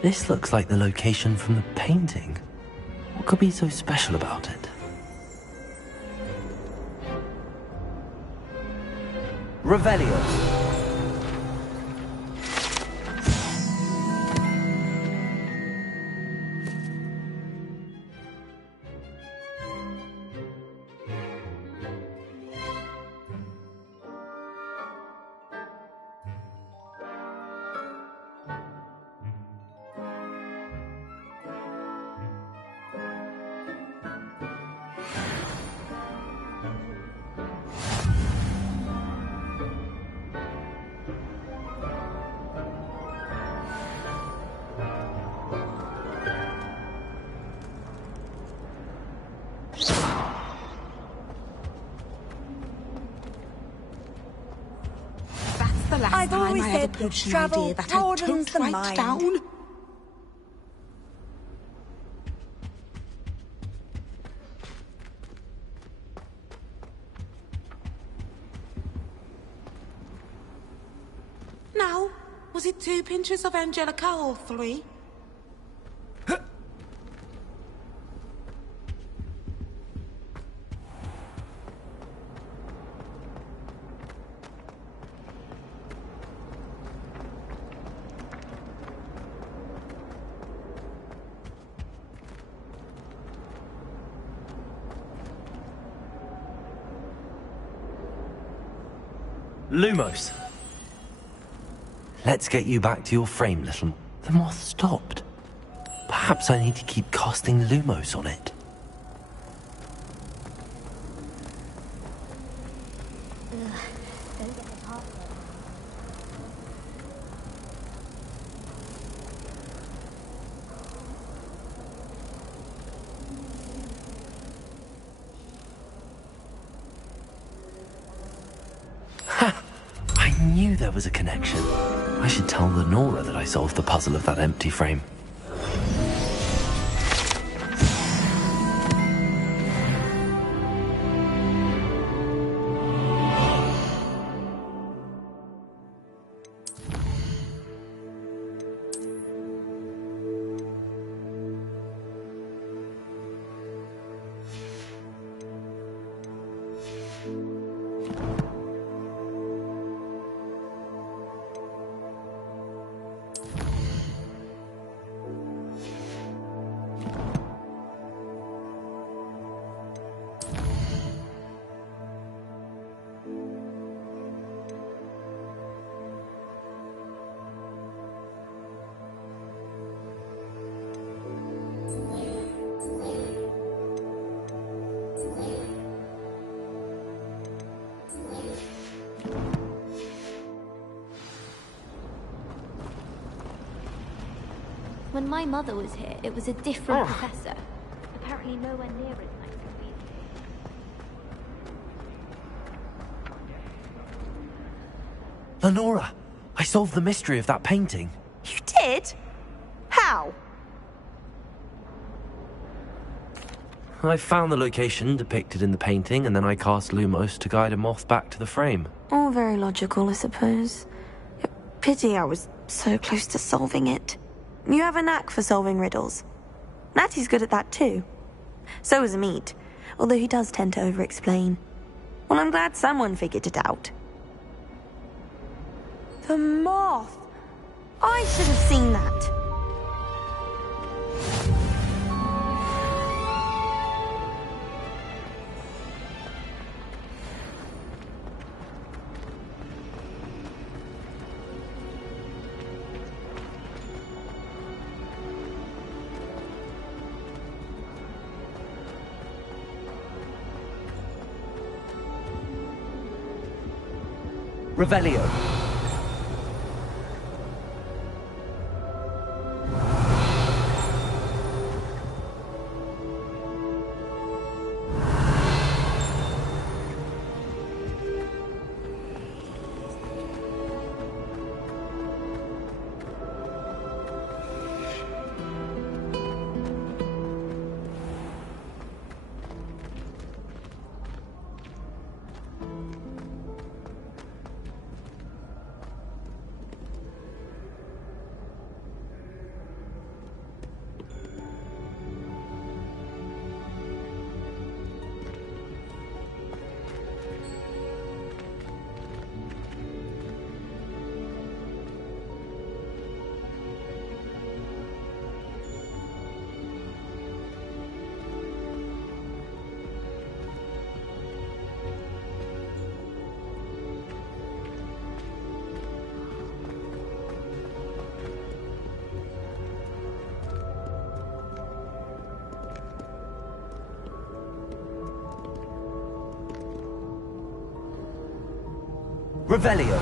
This looks like the location from the painting. What could be so special about it? Revelio. last I've time always I ever said poached an travel idea that I broadens don't the write mind. down? Now, was it 2 pinches of Angelica or 3? Lumos. Let's get you back to your frame, little... The moth stopped. Perhaps I need to keep casting Lumos on it. I knew there was a connection. I should tell Lenora that I solved the puzzle of that empty frame. When my mother was here, it was a different professor. Apparently nowhere near as nice as we. Lenora! I solved the mystery of that painting. You did? How? I found the location depicted in the painting, and then I cast Lumos to guide a moth back to the frame. All very logical, I suppose. Pity I was so close to solving it. You have a knack for solving riddles. Natty's good at that too. So is Amit, although he does tend to over-explain. Well, I'm glad someone figured it out. The moth! I should have seen that. Revelio. Revelio.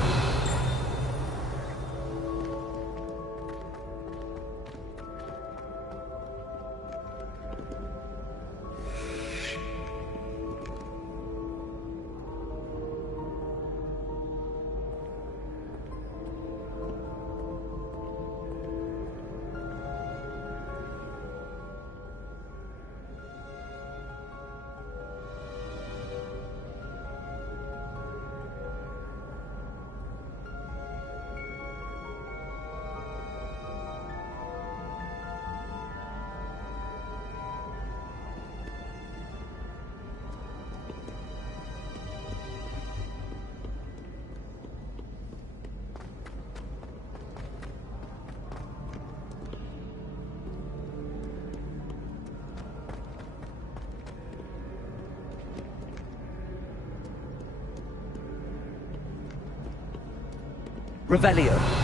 Revelio.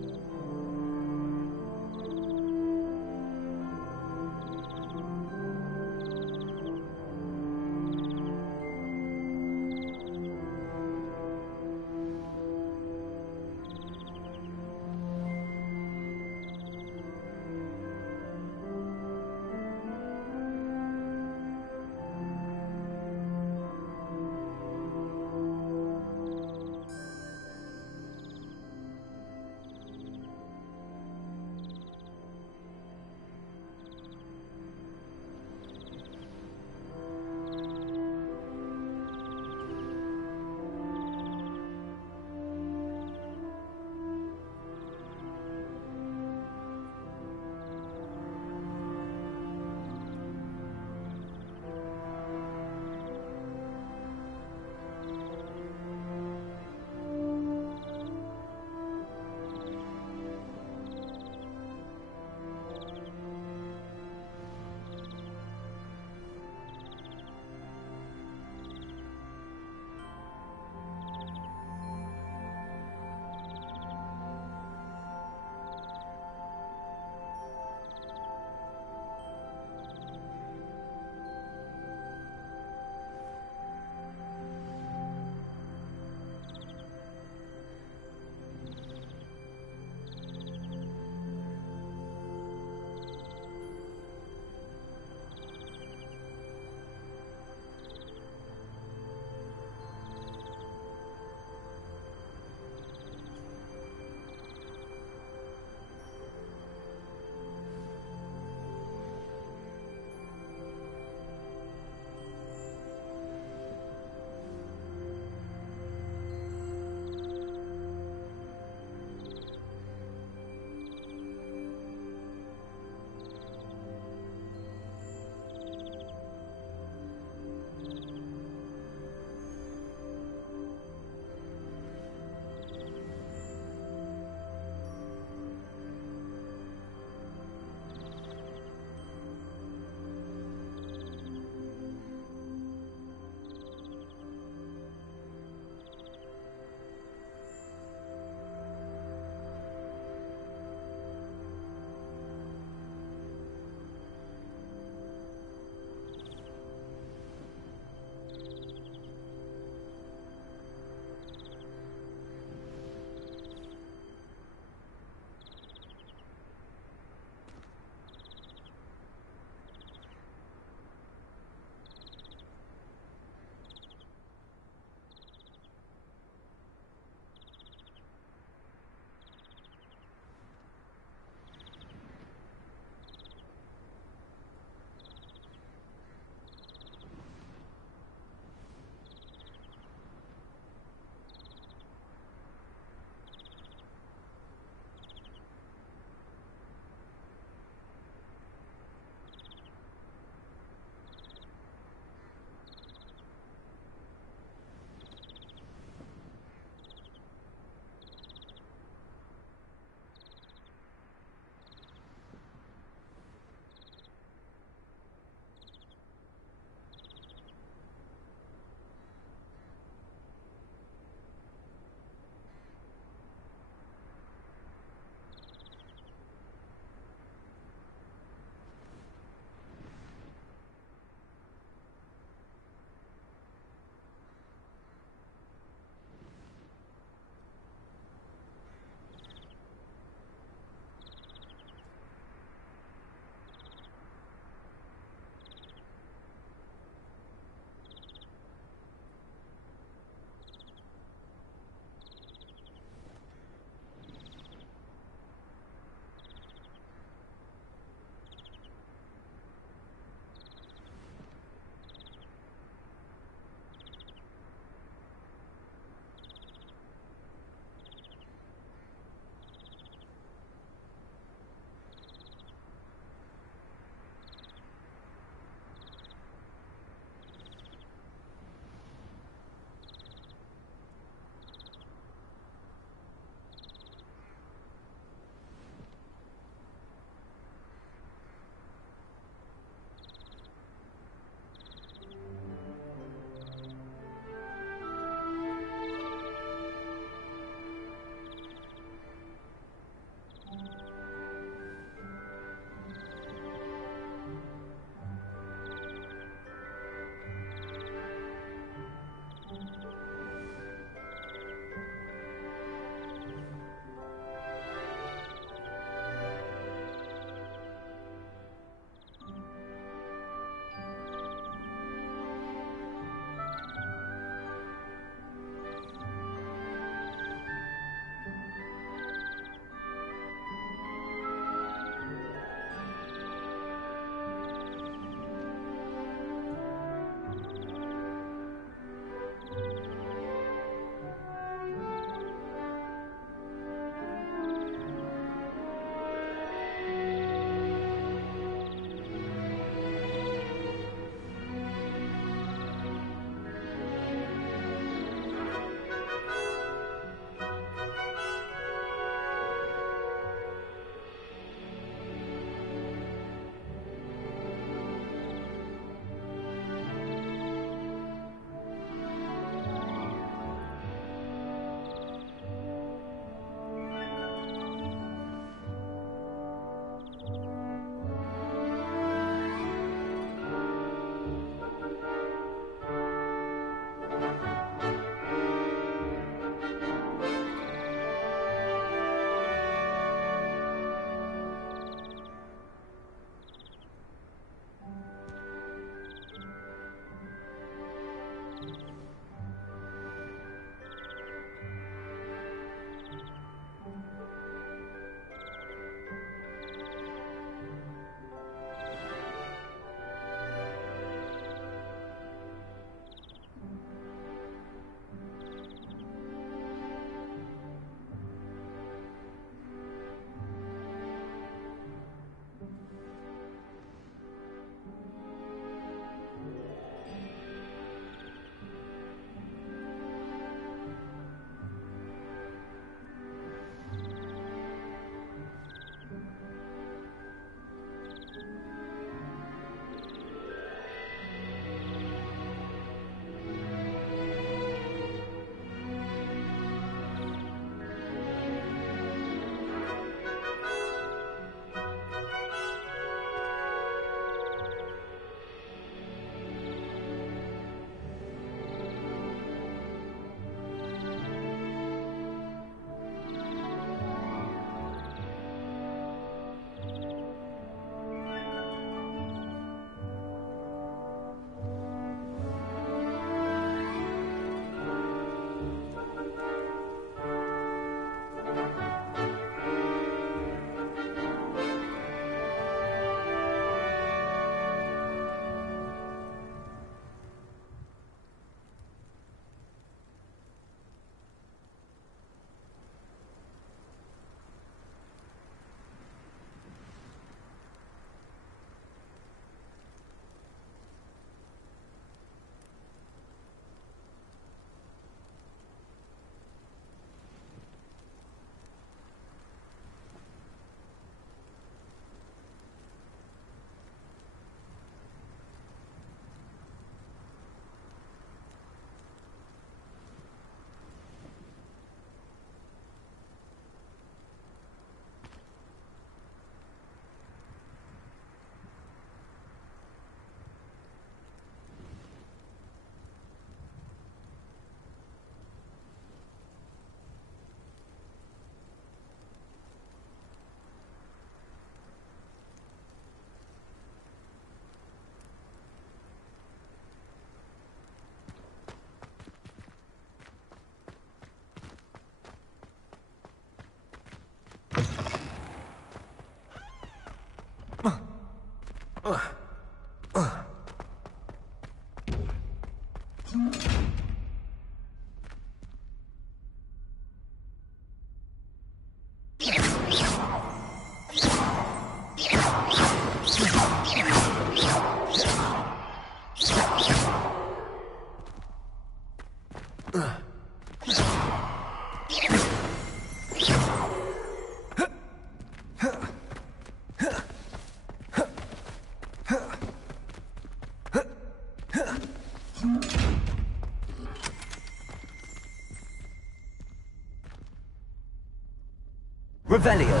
Revelio.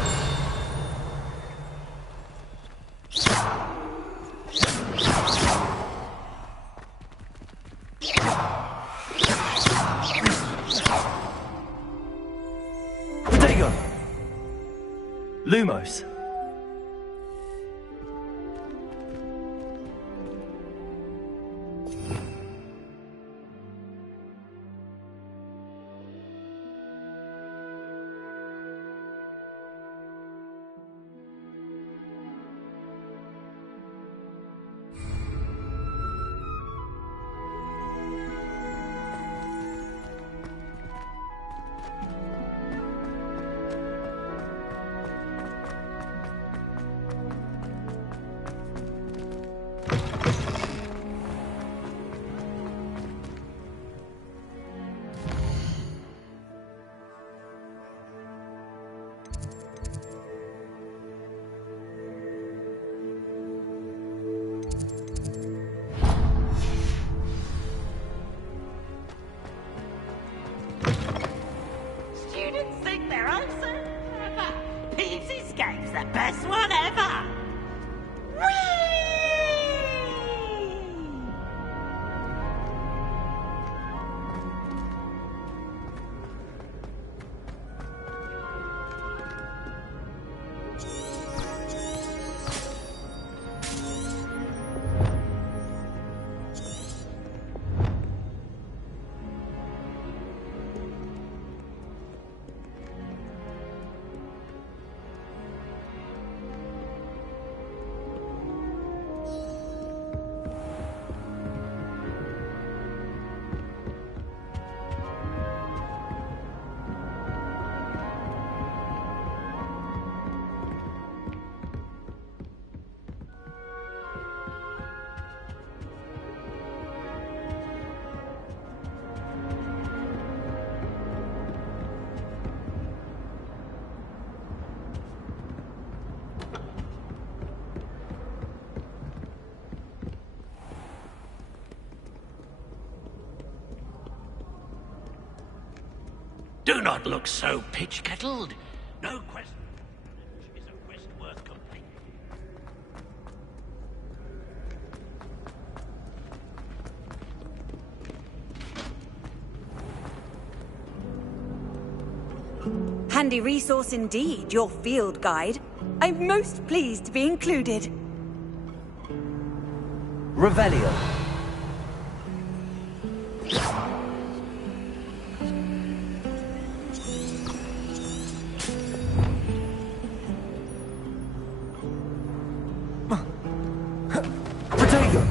Protego. Lumos. Students think their answer clever. Pete's Escape's the best one ever. Do not look so pitch-kettled. No quest is a quest worth completing. Handy resource indeed, your field guide. I'm most pleased to be included. Revelio. Protego.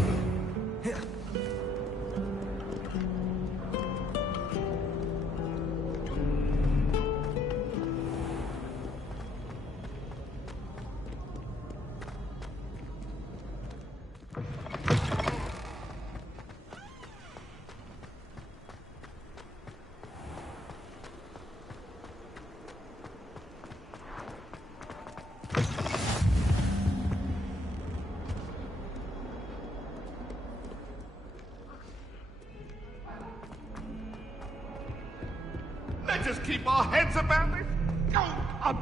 Let's just keep our heads about this. Go on.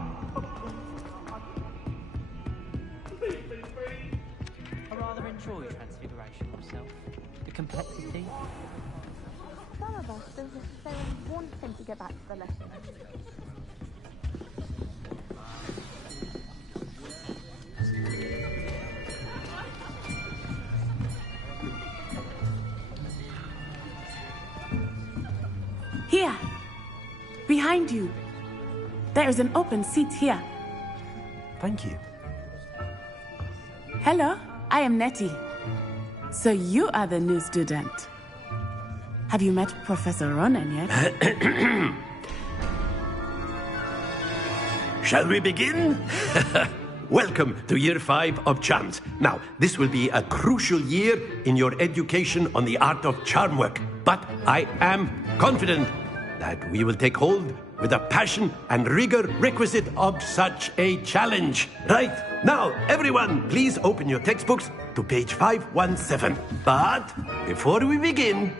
Leave me be. I rather enjoy Transfiguration myself. The complexity. Some of us don't necessarily want him to get back to the lesson. Here. Behind you. There is an open seat here. Thank you. Hello, I am Nettie. So you are the new student. Have you met Professor Ronan yet? Shall we begin? Welcome to Year 5 of Charms. Now, this will be a crucial year in your education on the art of charm work. But I am confident that we will take hold with the passion and rigor requisite of such a challenge. Right, now, everyone, please open your textbooks to page 517. But before we begin,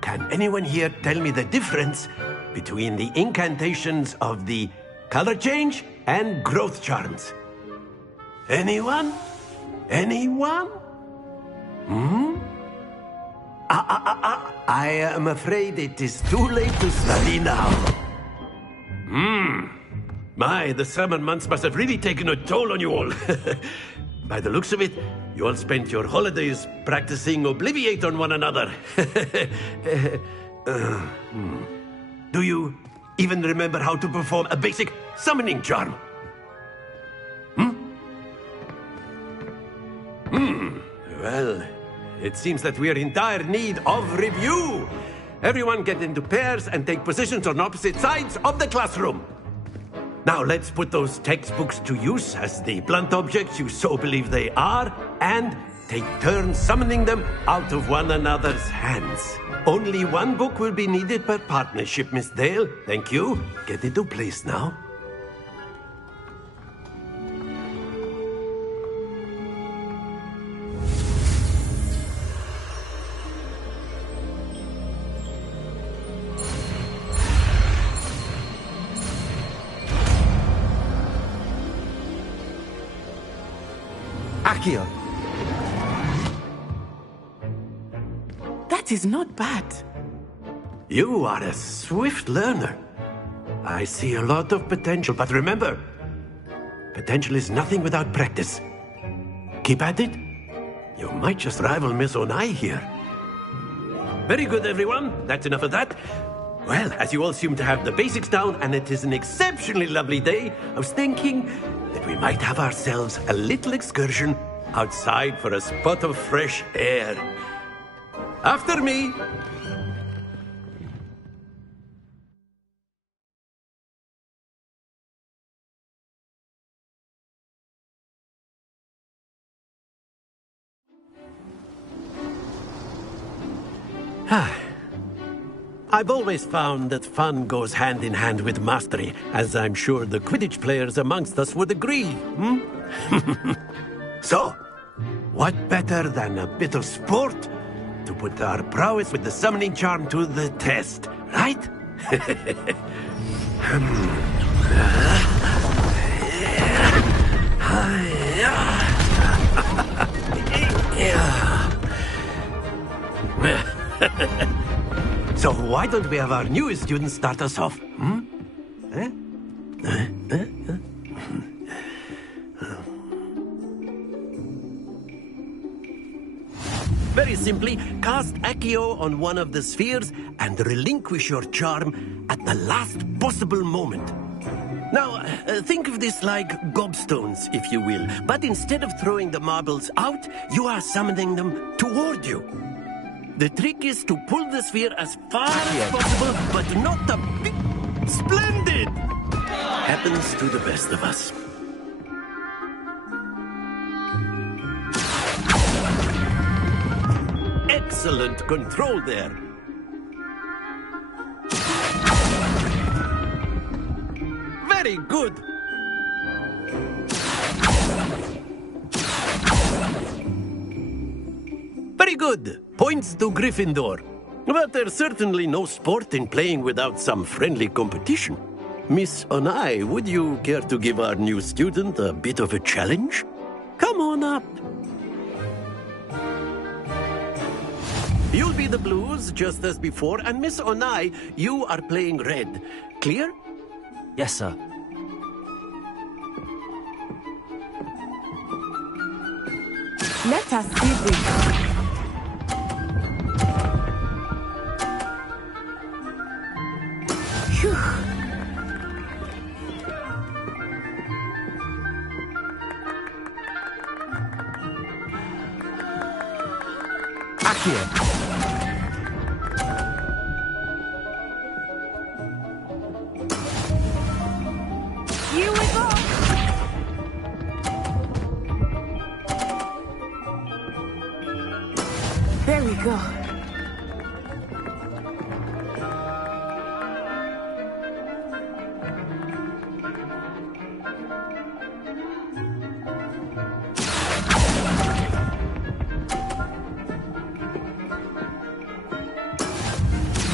can anyone here tell me the difference between the incantations of the color change, and growth charms. Anyone? Anyone? I am afraid it is too late to study now. My, the summer months must have really taken a toll on you all. By the looks of it, you all spent your holidays practicing Obliviate on one another. Do you even remember how to perform a basic summoning charm? Well, it seems that we are in dire need of review. Everyone get into pairs and take positions on opposite sides of the classroom. Now let's put those textbooks to use as the blunt objects you so believe they are, and take turns summoning them out of one another's hands. Only one book will be needed per partnership, Miss Dale. Thank you. Get into place now. Accio. That is not bad. You are a swift learner. I see a lot of potential, but remember, potential is nothing without practice. Keep at it. You might just rival Miss Onai here. Very good, everyone. That's enough of that. Well, as you all seem to have the basics down, and it is an exceptionally lovely day, I was thinking that we might have ourselves a little excursion outside for a spot of fresh air. After me! I've always found that fun goes hand in hand with mastery, as I'm sure the Quidditch players amongst us would agree, So, what better than a bit of sport to put our prowess with the summoning charm to the test, right? So why don't we have our newest student start us off? Very simply, cast Accio on one of the spheres and relinquish your charm at the last possible moment. Now, think of this like gobstones, if you will. But instead of throwing the marbles out, you are summoning them toward you. The trick is to pull the sphere as far as possible, but not a bit. Splendid! Happens to the best of us. Excellent control there. Very good. Very good. Points to Gryffindor. But there's certainly no sport in playing without some friendly competition. Miss Onai, would you care to give our new student a bit of a challenge? Come on up. You'll be the blues, just as before, and Miss Onai, you are playing red. Clear? Yes, sir. Let us see this. Phew. Accio. Here we go. There we go.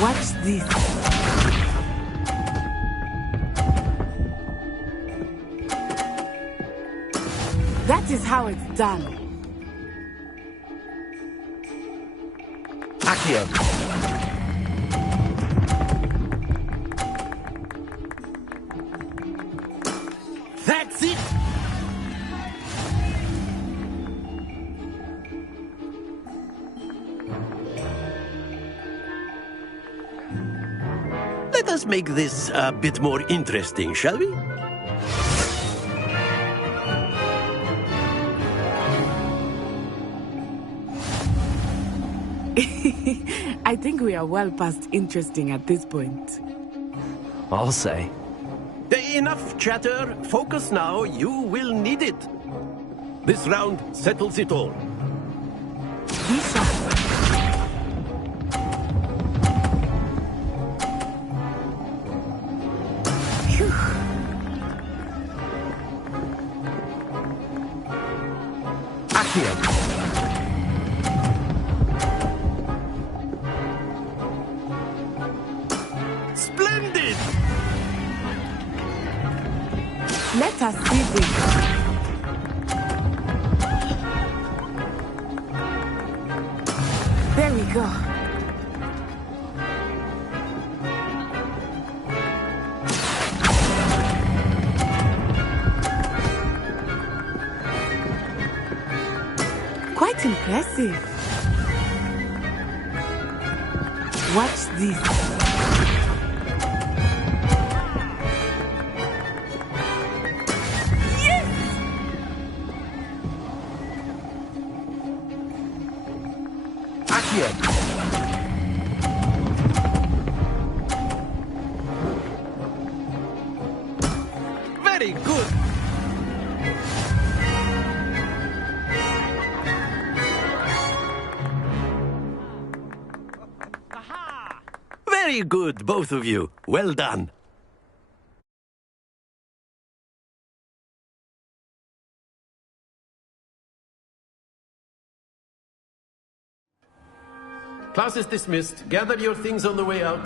Watch this. That is how it's done. Accio. That's it! Let us make this a bit more interesting, shall we? I think we are well past interesting at this point. I'll say. Enough chatter. Focus now. You will need it. This round settles it all. Splendid! Let us see this. There we go. Quite impressive. Watch this. Very good. Very good, both of you. Well done. Class is dismissed. Gather your things on the way out.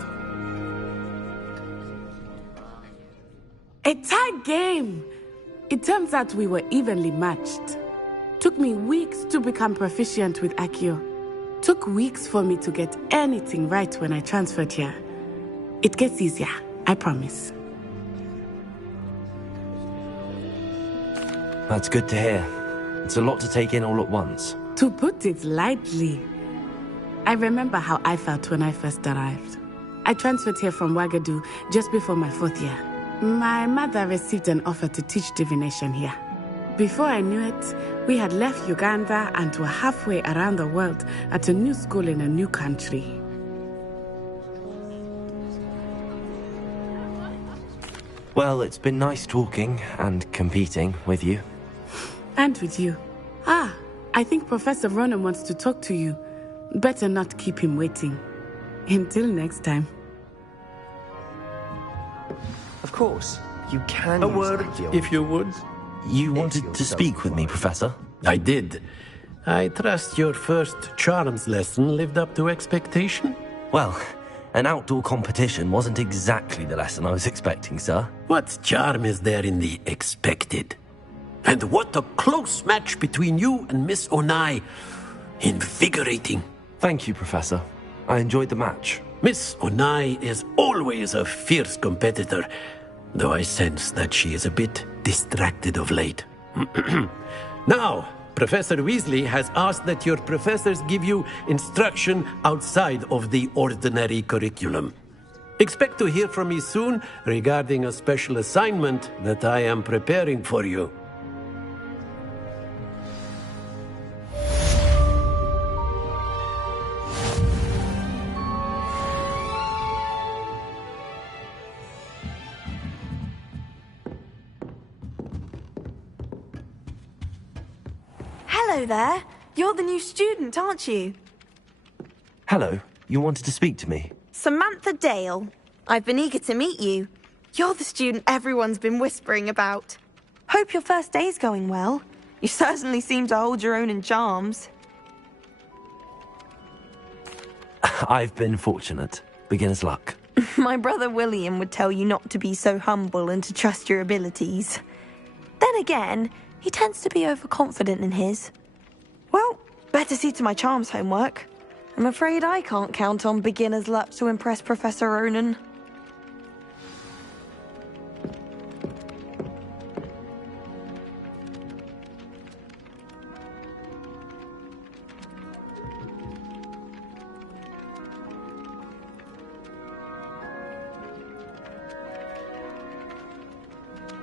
A tight game. It turns out we were evenly matched. Took me weeks to become proficient with Accio. Took weeks for me to get anything right when I transferred here. It gets easier, I promise. That's good to hear. It's a lot to take in all at once. To put it lightly, I remember how I felt when I first arrived. I transferred here from Ouagadougou just before my 4th year. My mother received an offer to teach divination here. Before I knew it, we had left Uganda and were halfway around the world at a new school in a new country. Well, it's been nice talking and competing with you. And with you. Ah, I think Professor Ronan wants to talk to you. Better not keep him waiting. Until next time. Of course, you can. A word, if you would. You wanted to speak with me, Professor? I did. I trust your first charms lesson lived up to expectation? Well, an outdoor competition wasn't exactly the lesson I was expecting, sir. What charm is there in the expected? And what a close match between you and Miss Onai. Invigorating. Thank you, Professor. I enjoyed the match. Miss Onai is always a fierce competitor, though I sense that she is a bit distracted of late. Now, Professor Weasley has asked that your professors give you instruction outside of the ordinary curriculum. Expect to hear from me soon regarding a special assignment that I am preparing for you. Hello there. You're the new student, aren't you? Hello. You wanted to speak to me? Samantha Dale. I've been eager to meet you. You're the student everyone's been whispering about. Hope your first day's going well. You certainly seem to hold your own in charms. I've been fortunate. Beginner's luck. My brother William would tell you not to be so humble and to trust your abilities. Then again, He tends to be overconfident in his. Well, better see to my charms homework. I'm afraid I can't count on beginner's luck to impress Professor Ronan.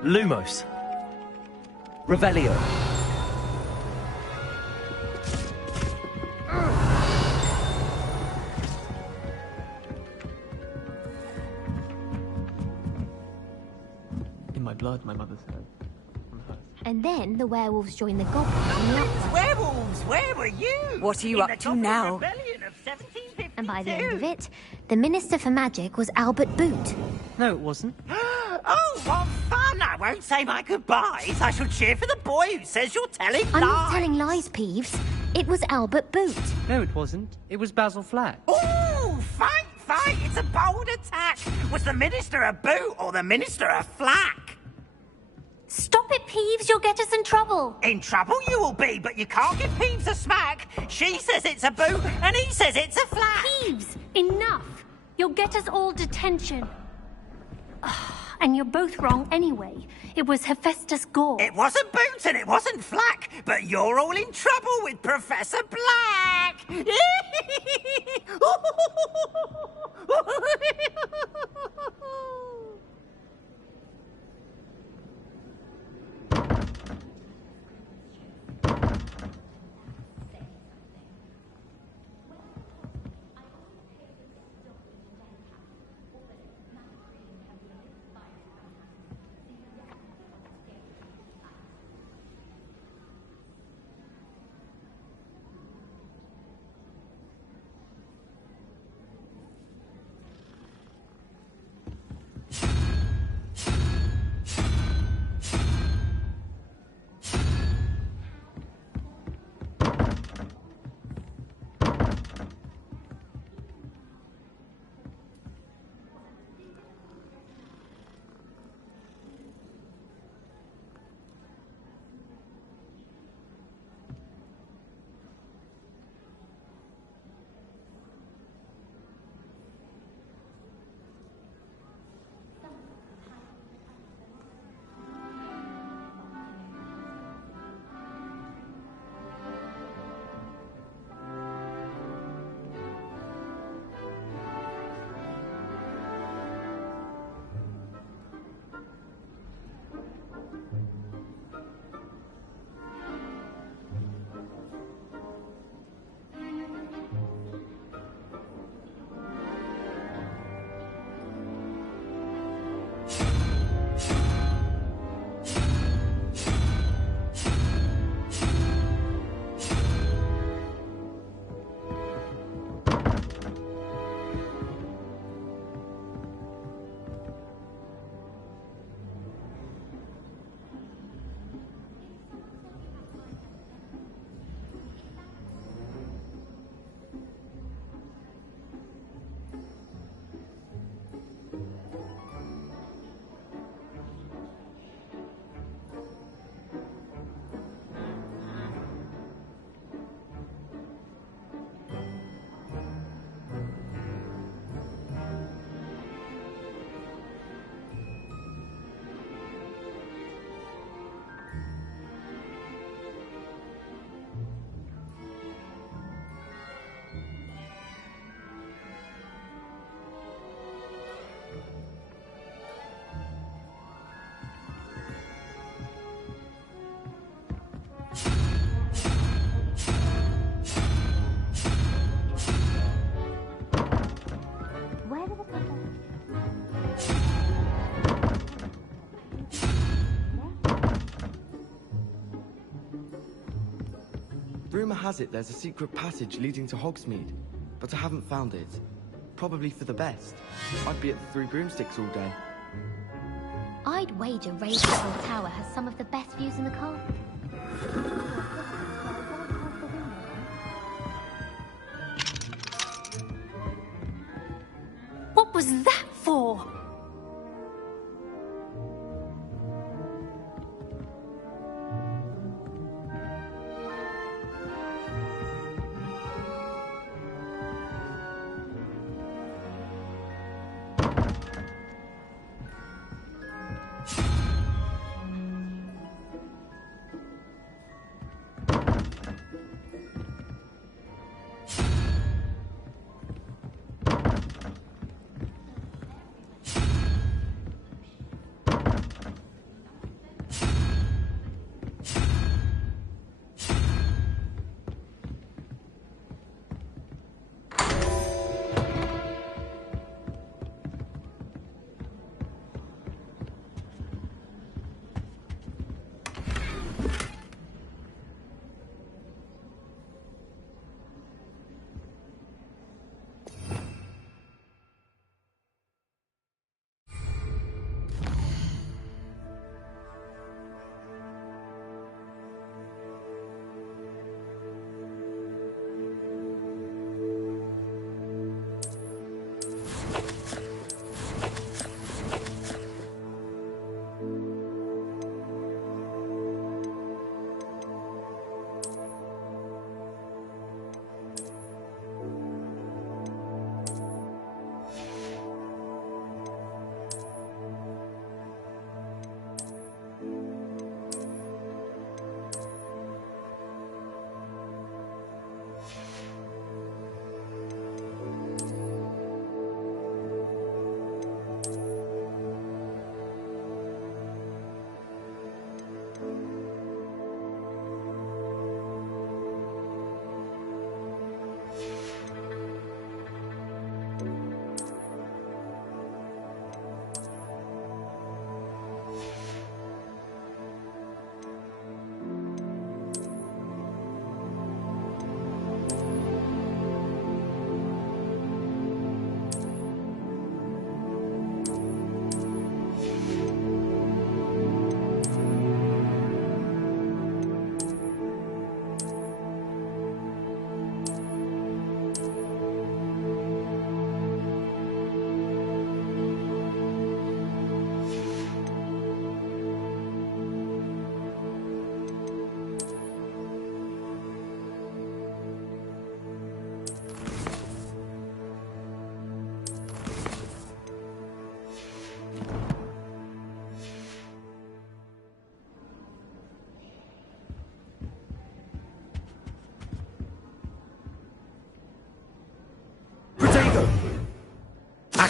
Lumos. Revelio. In my blood, my mother said. And then the werewolves joined the goblins on the outside. Werewolves, where were you? What are you up to now? And by the end of it, the Minister for Magic was Albert Boot. No, it wasn't. Oh, what fun! I won't say my goodbyes. I shall cheer for the boy who says you're telling lies. I'm not telling lies, Peeves. It was Albert Boot. No, it wasn't. It was Basil Flack. Ooh, fight! It's a bold attack. Was the Minister a boot or the Minister a flack? Stop it, Peeves. You'll get us in trouble. In trouble you will be, but you can't give Peeves a smack. She says it's a boot and he says it's a flack. Peeves, enough. You'll get us all detention. And you're both wrong anyway. It was Hephaestus Gore. It wasn't Boots and it wasn't Flack, but you're all in trouble with Professor Black. Rumour has it there's a secret passage leading to Hogsmeade, but I haven't found it. Probably for the best. I'd be at the Three Broomsticks all day. I'd wager Ravenswell Tower has some of the best views in the castle. What was that for?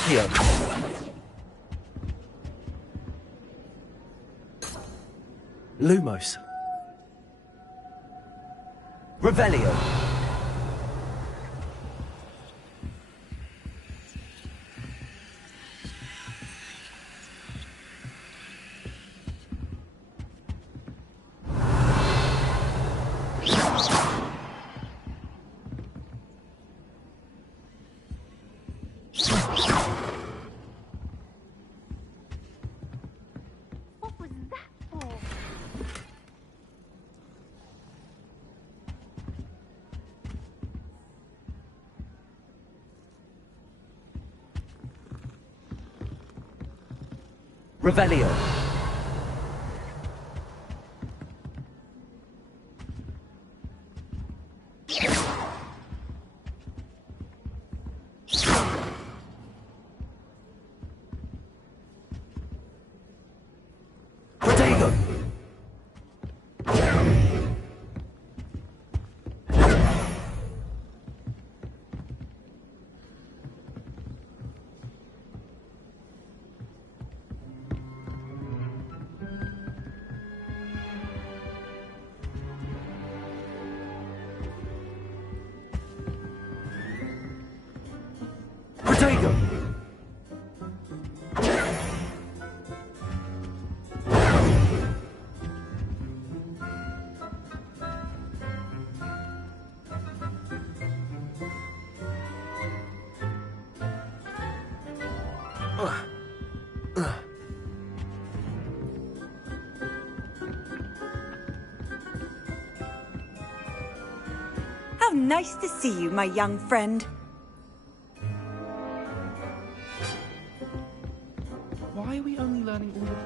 Accio. Lumos. Revelio. What was that for? Revelio. Protego. Protego. How nice to see you, my young friend. Why are we only learning all of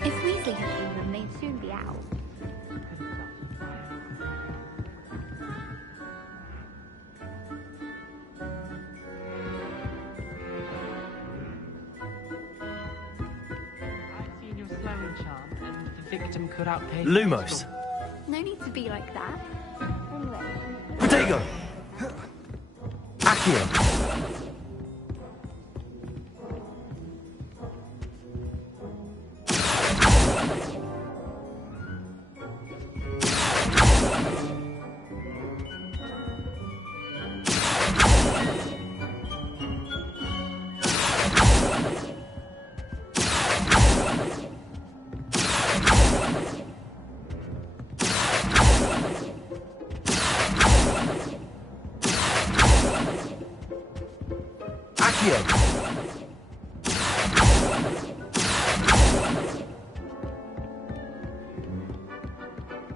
If Weasley had seen them, they'd soon be out. I've seen your slowing charm, and the victim could outpace... Lumos. No need to be like that. Anyway. Protego. Accio.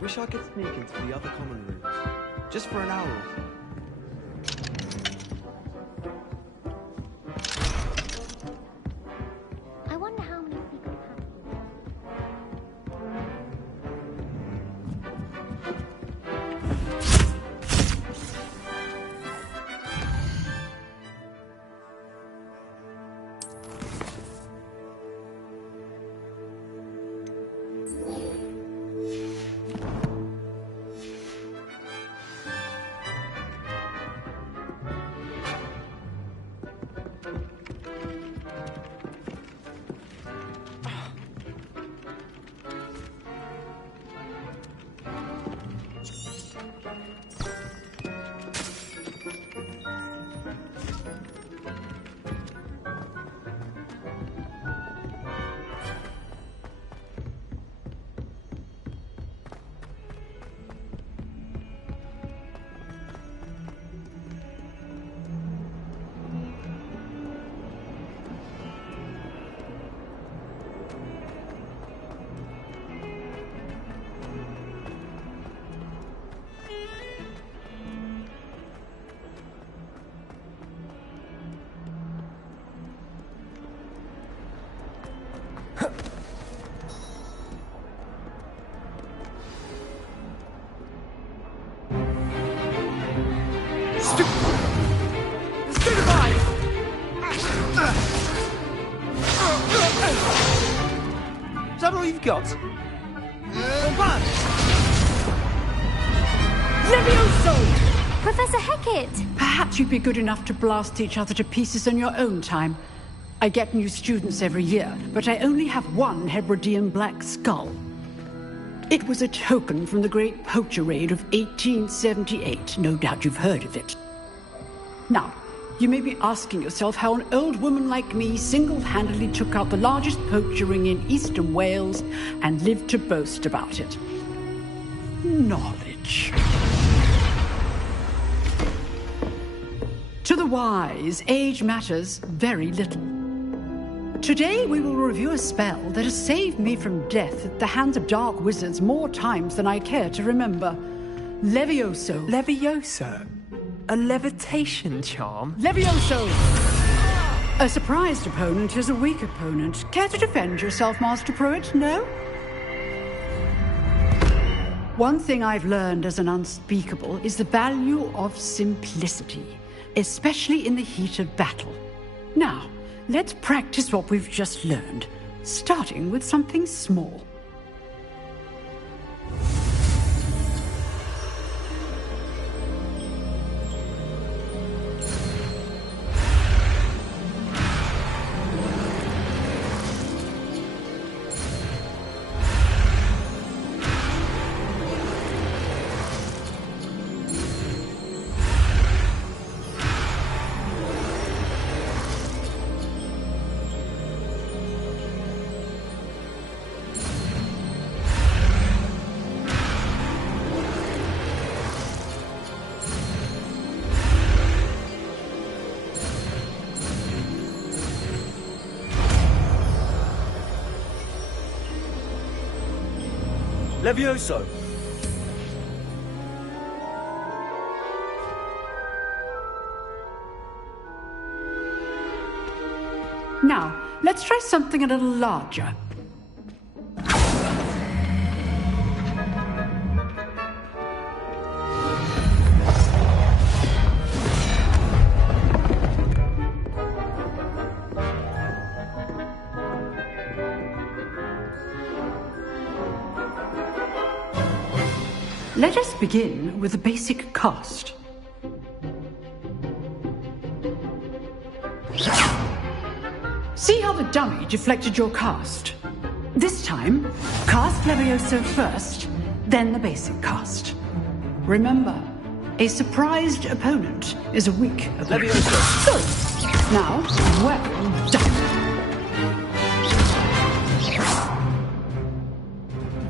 Wish I could sneak into the other common rooms. Just for an hour or so. I wonder how many secret passages. all you've got? Levioso! Professor Hecat! Perhaps you'd be good enough to blast each other to pieces in your own time. I get new students every year, but I only have one Hebridean black skull. It was a token from the Great Poacher Raid of 1878. No doubt you've heard of it. Now, you may be asking yourself how an old woman like me single-handedly took out the largest poacher ring in eastern Wales and lived to boast about it. Knowledge. To the wise, age matters very little. Today we will review a spell that has saved me from death at the hands of dark wizards more times than I care to remember. Levioso. Levioso? A levitation charm? Levioso! A surprised opponent is a weak opponent. Care to defend yourself, Master Pruitt? No? One thing I've learned as an unspeakable is the value of simplicity, especially in the heat of battle. Now, let's practice what we've just learned, starting with something small. Levioso! Now, let's try something a little larger. Let us begin with the basic cast. See how the dummy deflected your cast? This time, cast Levioso first, then the basic cast. Remember, a surprised opponent is a weak opponent. Levioso! Good. Now, well done.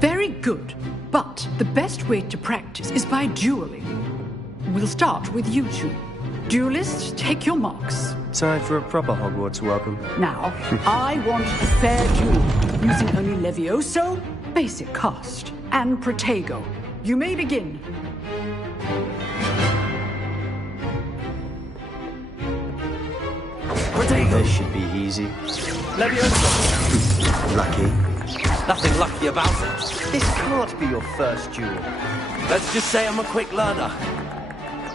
Very good. But the best way to practice is by dueling. We'll start with you two. Duelists, take your marks. Time for a proper Hogwarts welcome. Now, I want a fair duel, using only Levioso, basic cast, and Protego. You may begin. Protego! This should be easy. Levioso! Lucky. Nothing lucky about it. This can't be your first duel. Let's just say I'm a quick learner.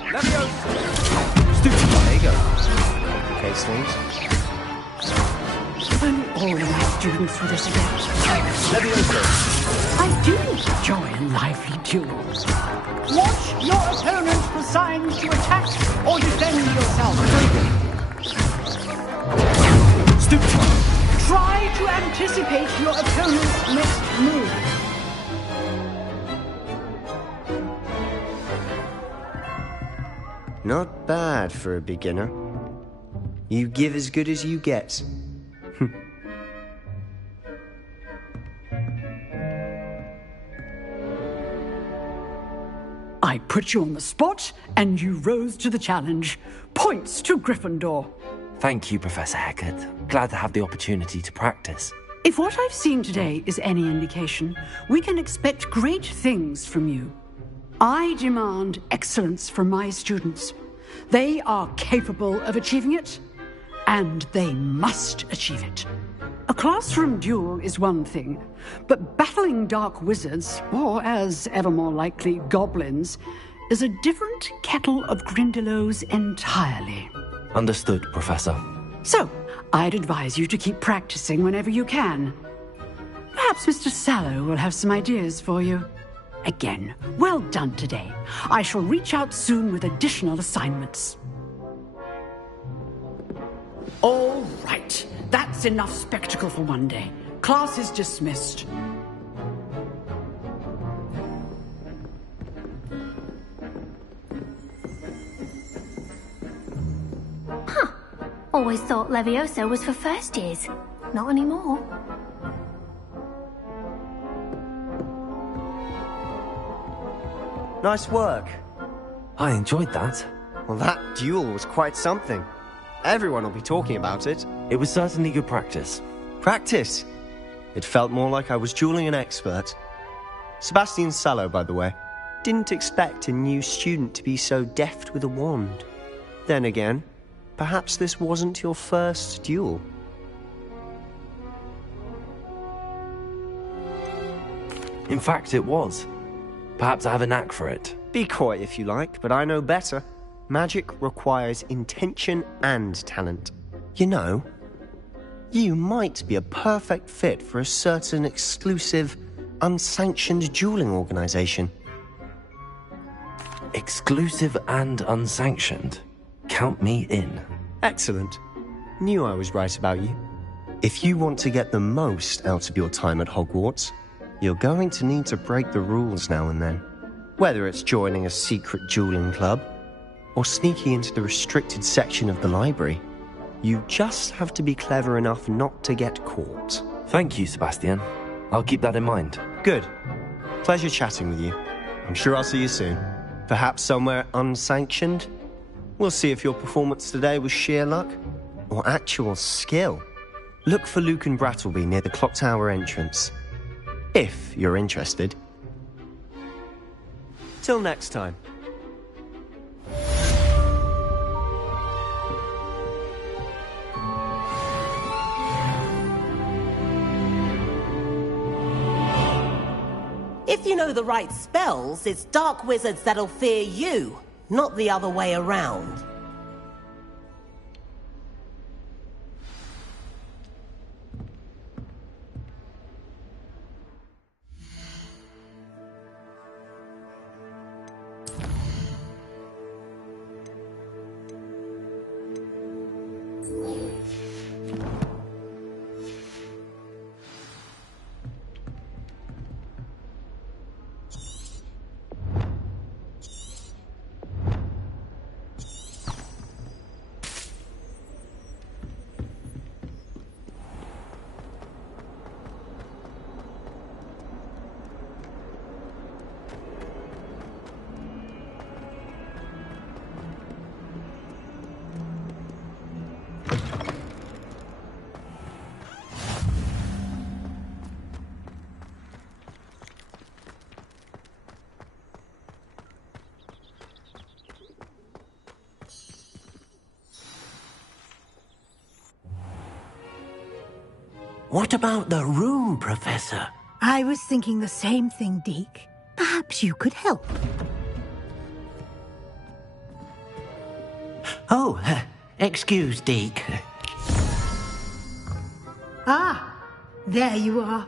Levioso! Stupid. There you go. Okay, Sleeves. If only all of my students through this again. Levioso! I do enjoy lively duels. Watch your opponent for signs to attack or defend yourself. Stupid. Try to anticipate your opponent's next move. Not bad for a beginner. You give as good as you get. I put you on the spot, and you rose to the challenge. Points to Gryffindor. Thank you, Professor Hecat. Glad to have the opportunity to practice. If what I've seen today is any indication, we can expect great things from you. I demand excellence from my students. They are capable of achieving it, and they must achieve it. A classroom duel is one thing, but battling dark wizards, or as ever more likely, goblins, is a different kettle of Grindylows entirely. Understood, Professor. So, I'd advise you to keep practicing whenever you can. Perhaps Mr. Sallow will have some ideas for you. Again, well done today. I shall reach out soon with additional assignments. All right. That's enough spectacle for one day. Class is dismissed. Always thought Levioso was for first years. Not anymore. Nice work. I enjoyed that. Well, that duel was quite something. Everyone will be talking about it. It was certainly good practice. Practice? It felt more like I was dueling an expert. Sebastian Sallow, by the way. Didn't expect a new student to be so deft with a wand. Then again, perhaps this wasn't your first duel. In fact, it was. Perhaps I have a knack for it. Be coy if you like, but I know better. Magic requires intention and talent. You know, you might be a perfect fit for a certain exclusive, unsanctioned dueling organization. Exclusive and unsanctioned? Count me in. Excellent. Knew I was right about you. If you want to get the most out of your time at Hogwarts, you're going to need to break the rules now and then. Whether it's joining a secret dueling club, or sneaking into the restricted section of the library, you just have to be clever enough not to get caught. Thank you, Sebastian. I'll keep that in mind. Good. Pleasure chatting with you. I'm sure I'll see you soon. Perhaps somewhere unsanctioned? We'll see if your performance today was sheer luck or actual skill. Look for Luke and Brattleby near the clock tower entrance. If you're interested. Till next time. If you know the right spells, it's dark wizards that'll fear you, not the other way around. What about the room, Professor? I was thinking the same thing, Deke. Perhaps you could help. Oh, excuse, Deke. Ah, there you are.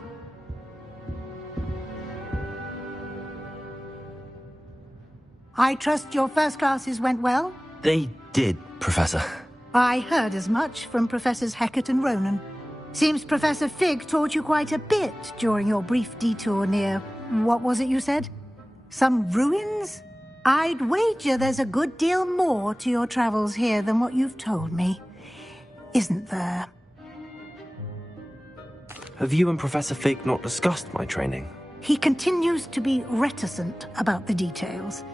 I trust your first classes went well? They did, Professor. I heard as much from Professors Hecat and Ronan. Seems Professor Fig taught you quite a bit during your brief detour near... what was it you said? Some ruins? I'd wager there's a good deal more to your travels here than what you've told me. Isn't there? Have you and Professor Fig not discussed my training? He continues to be reticent about the details,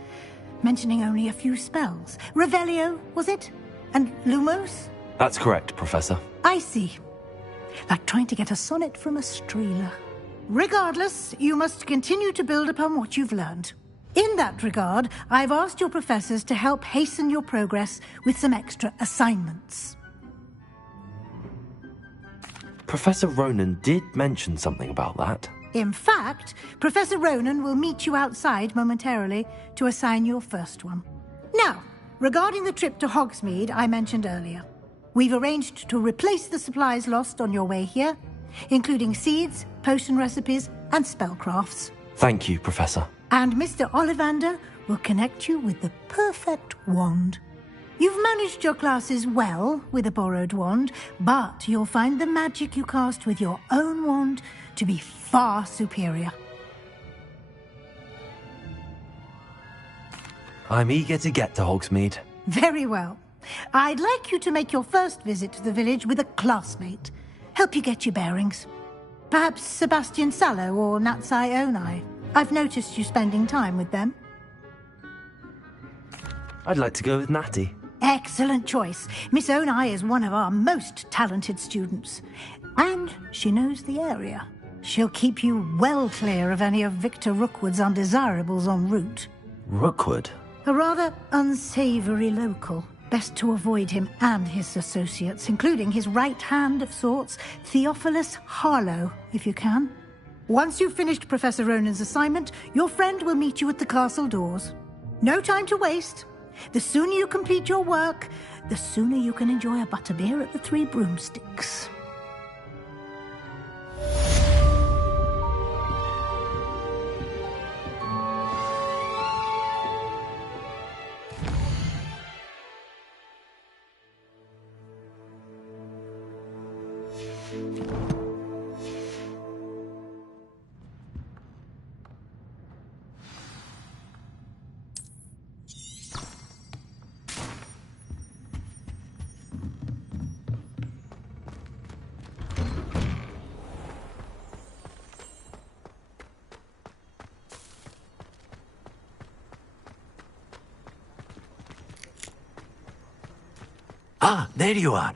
mentioning only a few spells. Revelio, was it? And Lumos? That's correct, Professor. I see. Like trying to get a sonnet from a streeler. Regardless, you must continue to build upon what you've learned. In that regard, I've asked your professors to help hasten your progress with some extra assignments. Professor Ronan did mention something about that. In fact, Professor Ronan will meet you outside momentarily to assign your first one. Now, regarding the trip to Hogsmeade I mentioned earlier, we've arranged to replace the supplies lost on your way here, including seeds, potion recipes, and spellcrafts. Thank you, Professor. And Mr. Ollivander will connect you with the perfect wand. You've managed your classes well with a borrowed wand, but you'll find the magic you cast with your own wand to be far superior. I'm eager to get to Hogsmeade. Very well. I'd like you to make your first visit to the village with a classmate. Help you get your bearings. Perhaps Sebastian Sallow or Natsai Onai. I've noticed you spending time with them. I'd like to go with Natty. Excellent choice. Miss Onai is one of our most talented students. And she knows the area. She'll keep you well clear of any of Victor Rookwood's undesirables en route. Rookwood? A rather unsavoury local. Best to avoid him and his associates, including his right hand of sorts, Theophilus Harlow, if you can. Once you've finished Professor Ronan's assignment, your friend will meet you at the castle doors. No time to waste. The sooner you complete your work, the sooner you can enjoy a butterbeer at the Three Broomsticks. Ah, there you are.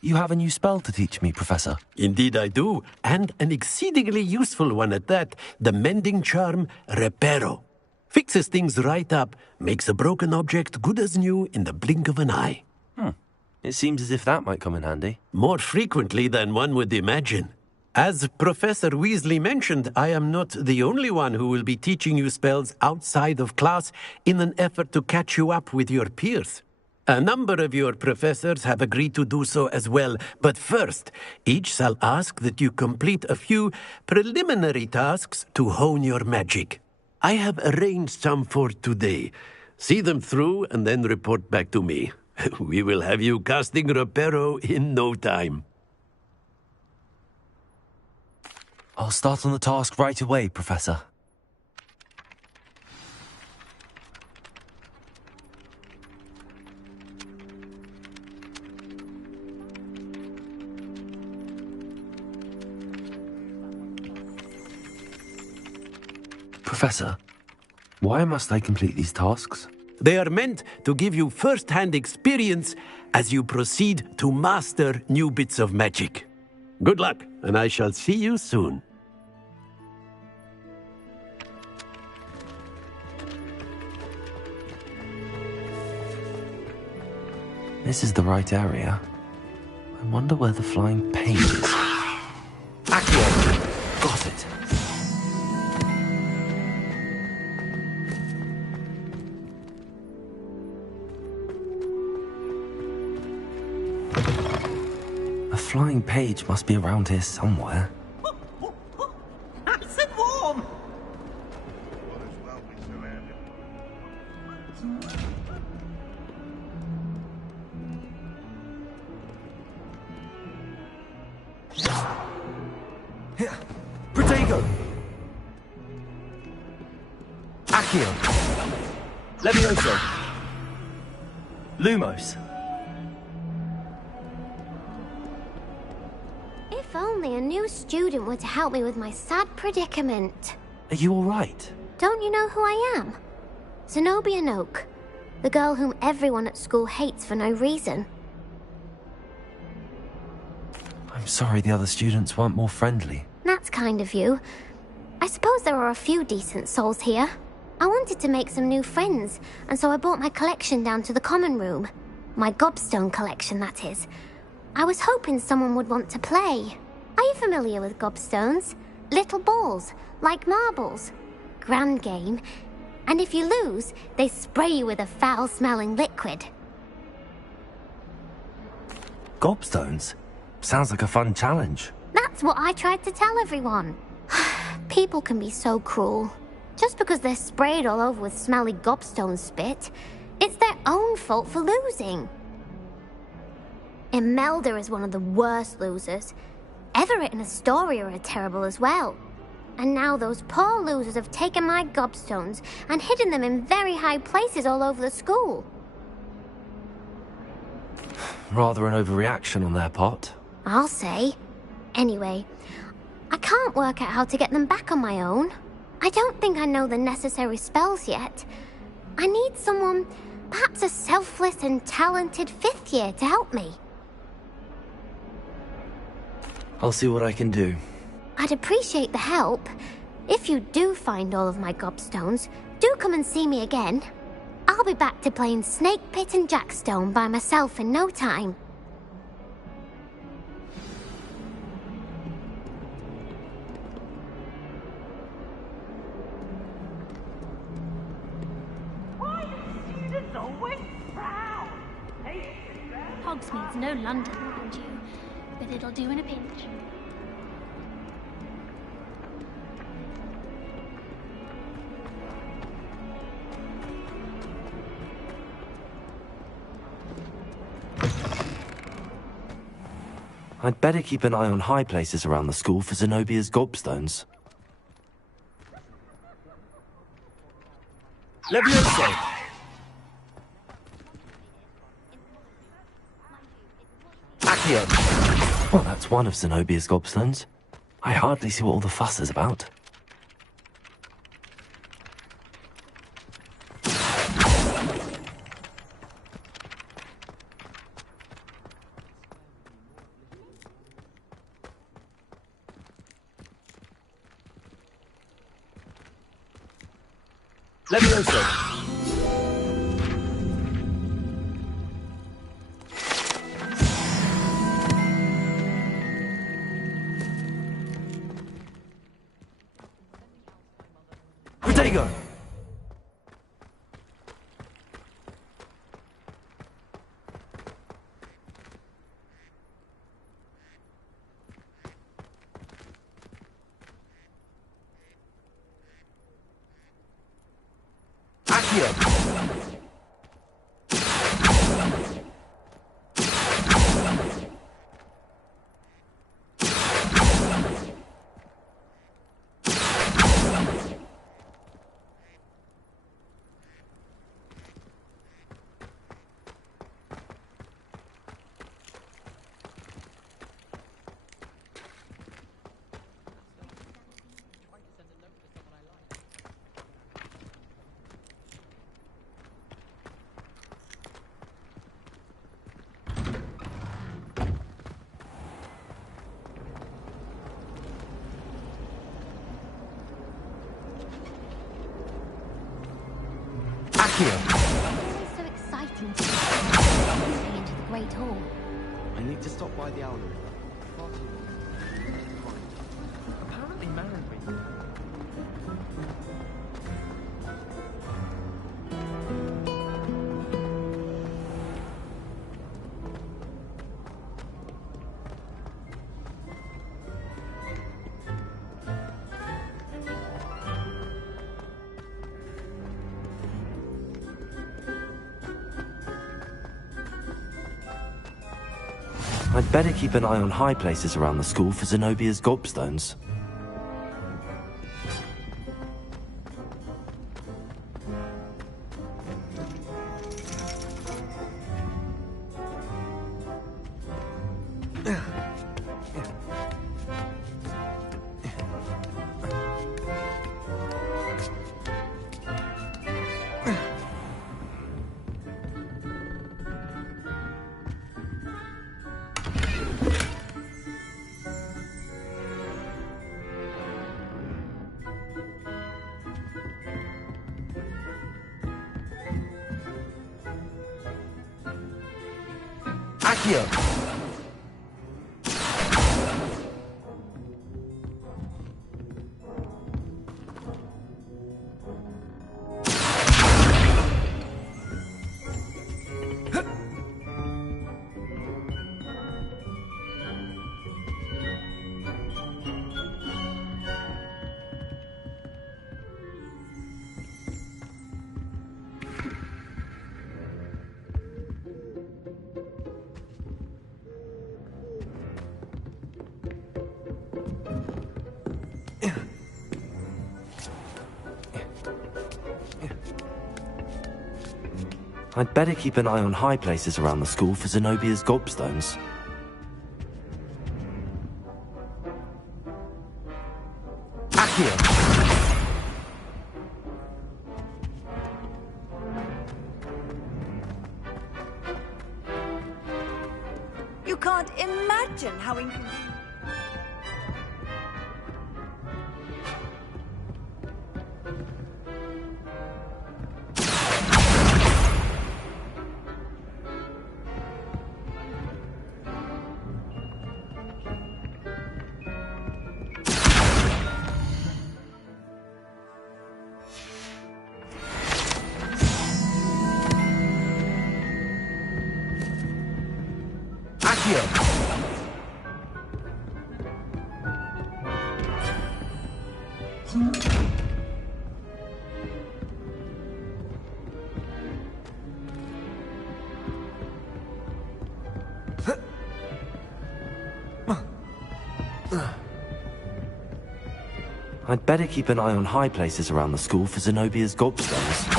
You have a new spell to teach me, Professor. Indeed I do, and an exceedingly useful one at that. The mending charm, Reparo. Fixes things right up, makes a broken object good as new in the blink of an eye. It seems as if that might come in handy. More frequently than one would imagine. As Professor Weasley mentioned, I am not the only one who will be teaching you spells outside of class in an effort to catch you up with your peers. A number of your professors have agreed to do so as well, but first, each shall ask that you complete a few preliminary tasks to hone your magic. I have arranged some for today. See them through and then report back to me. We will have you casting Reparo in no time. I'll start on the task right away, Professor. Professor, why must I complete these tasks? They are meant to give you first-hand experience as you proceed to master new bits of magic. Good luck, and I shall see you soon. This is the right area. I wonder where the flying page is. Accio! Got it. A flying page must be around here somewhere. Nice and warm! Here, Protego! Accio! Levioso! Lumos! If only a new student were to help me with my sad predicament. Are you alright? Don't you know who I am? Zenobia Noak, the girl whom everyone at school hates for no reason. I'm sorry the other students weren't more friendly. That's kind of you. I suppose there are a few decent souls here. I wanted to make some new friends, and so I brought my collection down to the common room. My gobstone collection, that is. I was hoping someone would want to play. Are you familiar with gobstones? Little balls, like marbles. Grand game. And if you lose, they spray you with a foul-smelling liquid. Gobstones? Sounds like a fun challenge. That's what I tried to tell everyone. People can be so cruel. Just because they're sprayed all over with smelly gobstone spit, it's their own fault for losing. Imelda is one of the worst losers. Everett and Astoria are terrible as well. And now those poor losers have taken my gobstones and hidden them in very high places all over the school. Rather an overreaction on their part. I'll say. Anyway, I can't work out how to get them back on my own. I don't think I know the necessary spells yet. I need someone, perhaps a selfless and talented 5th year to help me. I'll see what I can do. I'd appreciate the help. If you do find all of my gobstones, do come and see me again. I'll be back to playing Snake Pit and Jackstone by myself in no time. Hogsmeade's no London, mind you, but it'll do in a pinch. I'd better keep an eye on high places around the school for Zenobia's gobstones. Levioso! Accio! Well, that's one of Zenobia's gobstones. I hardly see what all the fuss is about. Levioso! Protego! It's always so exciting to see into the Great Hall. I need to stop by the Owlery. Apparently Marin. I'd better keep an eye on high places around the school for Zenobia's gobstones. Accio! I'd better keep an eye on high places around the school for Zenobia's gobstones. Accio! You can't imagine how inconvenient. I'd better keep an eye on high places around the school for Zenobia's gobstones.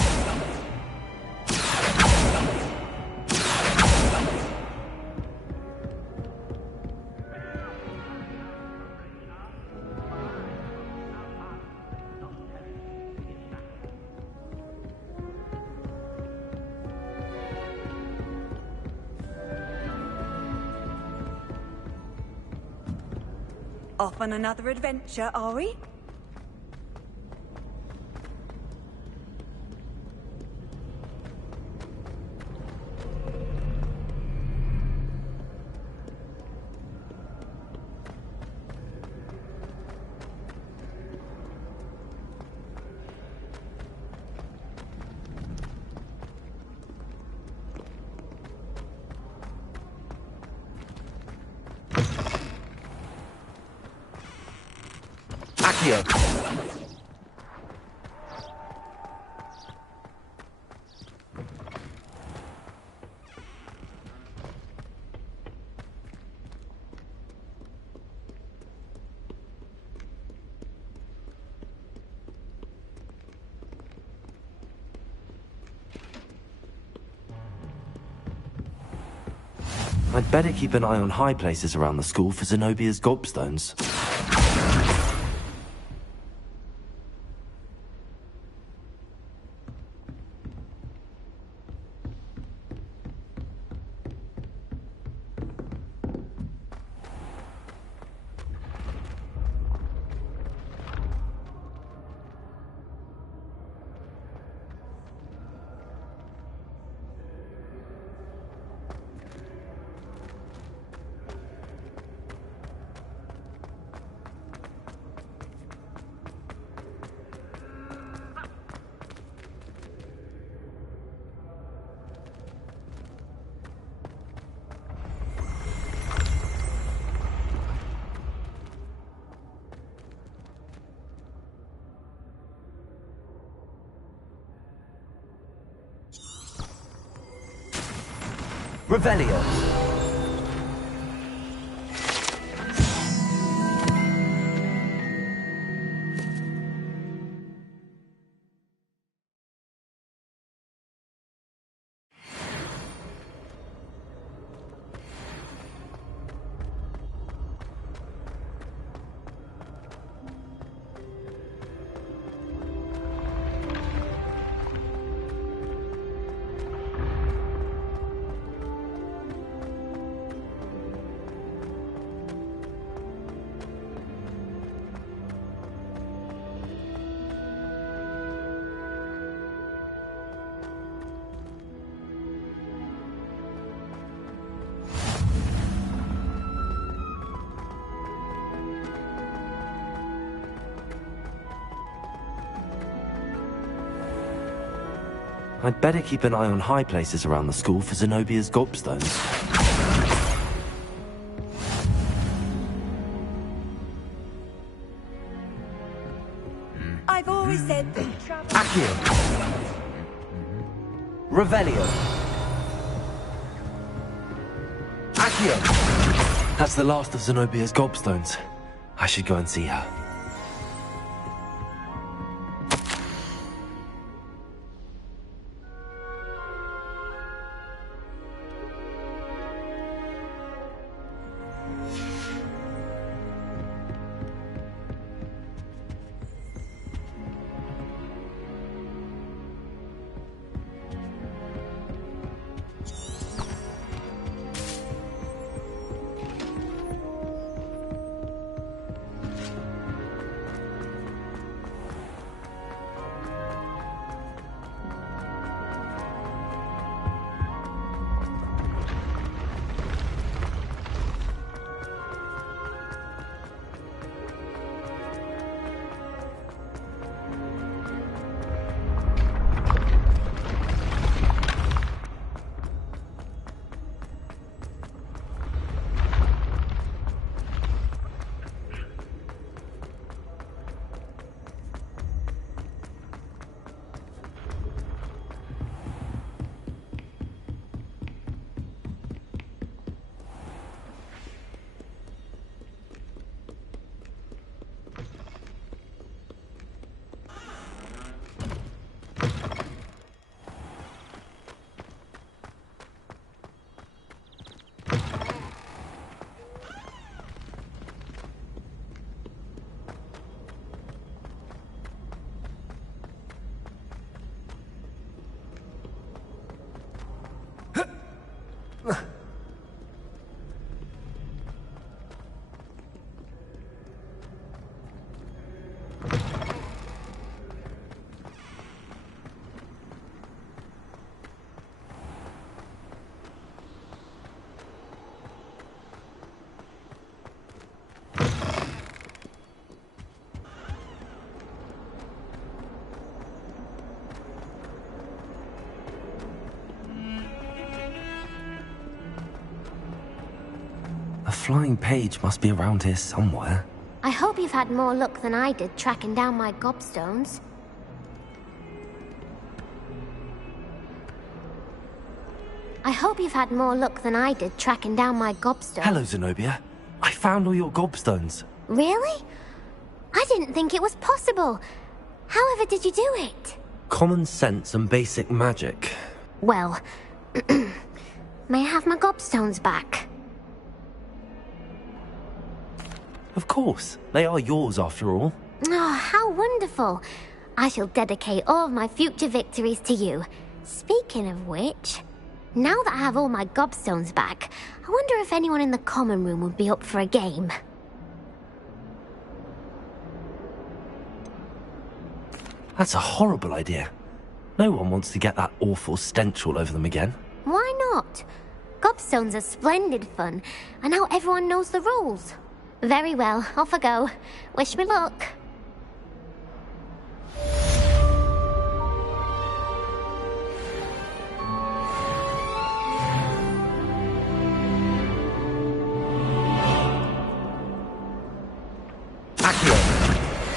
Off on another adventure, are we? I'd better keep an eye on high places around the school for Zenobia's gobstones. Revelio. I'd better keep an eye on high places around the school for Zenobia's gobstones. I've always said that Accio. Revelio. Accio. That's the last of Zenobia's gobstones. I should go and see her. flying page must be around here somewhere. I hope you've had more luck than I did tracking down my gobstones. Hello, Zenobia. I found all your gobstones. Really? I didn't think it was possible. However did you do it? Common sense and basic magic. Well, may I have my gobstones back? Of course. They are yours after all. Oh, how wonderful. I shall dedicate all of my future victories to you. Speaking of which, now that I have all my gobstones back, I wonder if anyone in the common room would be up for a game. That's a horrible idea. No one wants to get that awful stench all over them again. Why not? Gobstones are splendid fun, and now everyone knows the rules. Very well, off I go. Wish me luck.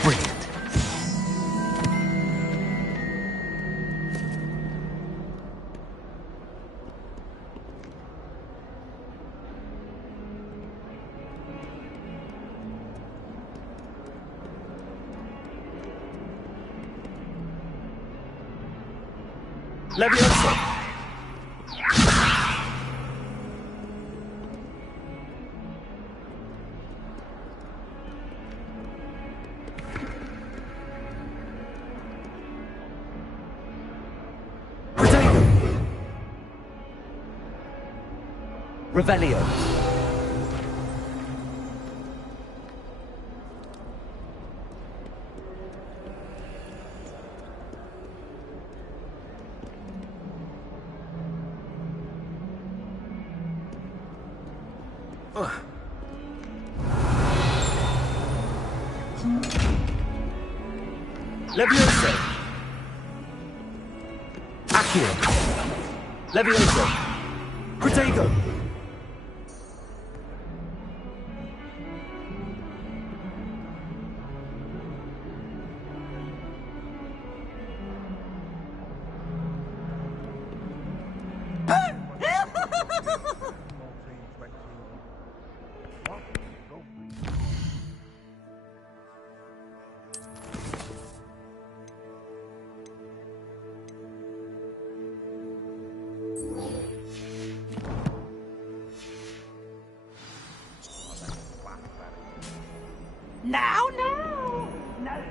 Brilliant. Leviosa! Revelio. Leviosa! Accio. Leviosa! Protego! Now, now! No,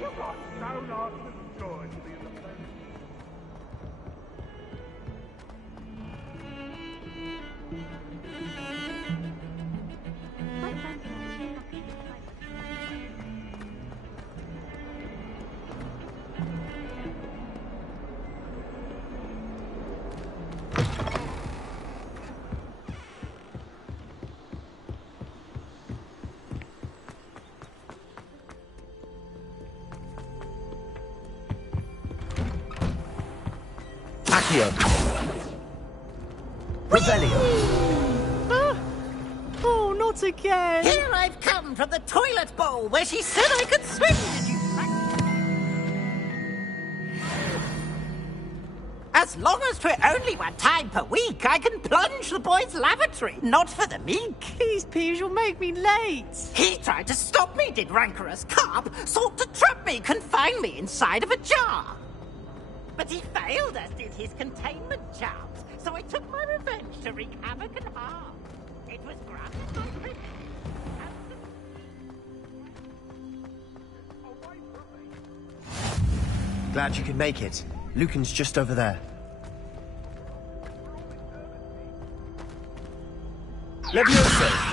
you've got so lots of joy to be in the place. Accio! Revelio! Oh, not again! Here I've come from the toilet bowl where she said I could swim, did you? As long as we're only one time per week, I can plunge the boys' lavatory, not for the meek. Please, Piers, you'll make me late. He tried to stop me, did rancorous carp, sought to trap me, confine me inside of a jar. But he failed, as did his containment charms, so I took my revenge to wreak havoc and harm. It was granted by prince. Glad you could make it. Lucan's just over there. Leviosa!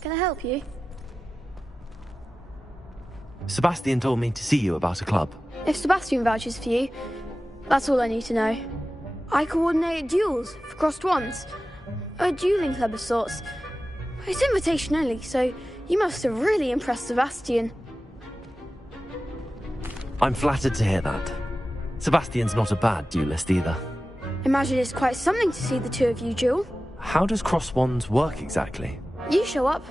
Can I help you? Sebastian told me to see you about a club. If Sebastian vouches for you, that's all I need to know. I coordinate duels for crossed wands. A dueling club of sorts. It's invitation only, so you must have really impressed Sebastian. I'm flattered to hear that. Sebastian's not a bad duelist either. Imagine it's quite something to see the two of you duel. How does cross wands work exactly? You show up,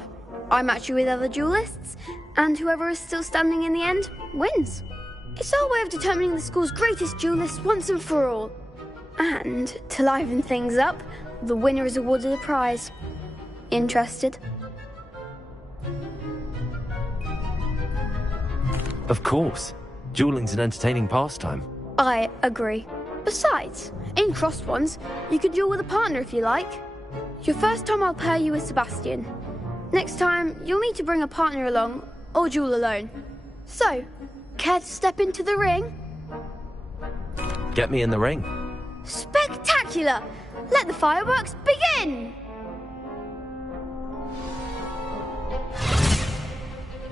I match you with other duelists, and whoever is still standing in the end wins. It's our way of determining the school's greatest duelist once and for all. And to liven things up, the winner is awarded a prize. Interested? Of course. Dueling's an entertaining pastime. I agree. Besides, in crossed ones, you could duel with a partner if you like. Your first time I'll pair you with Sebastian. Next time, you'll need to bring a partner along, or duel alone. So, care to step into the ring? Get me in the ring. Spectacular! Let the fireworks begin!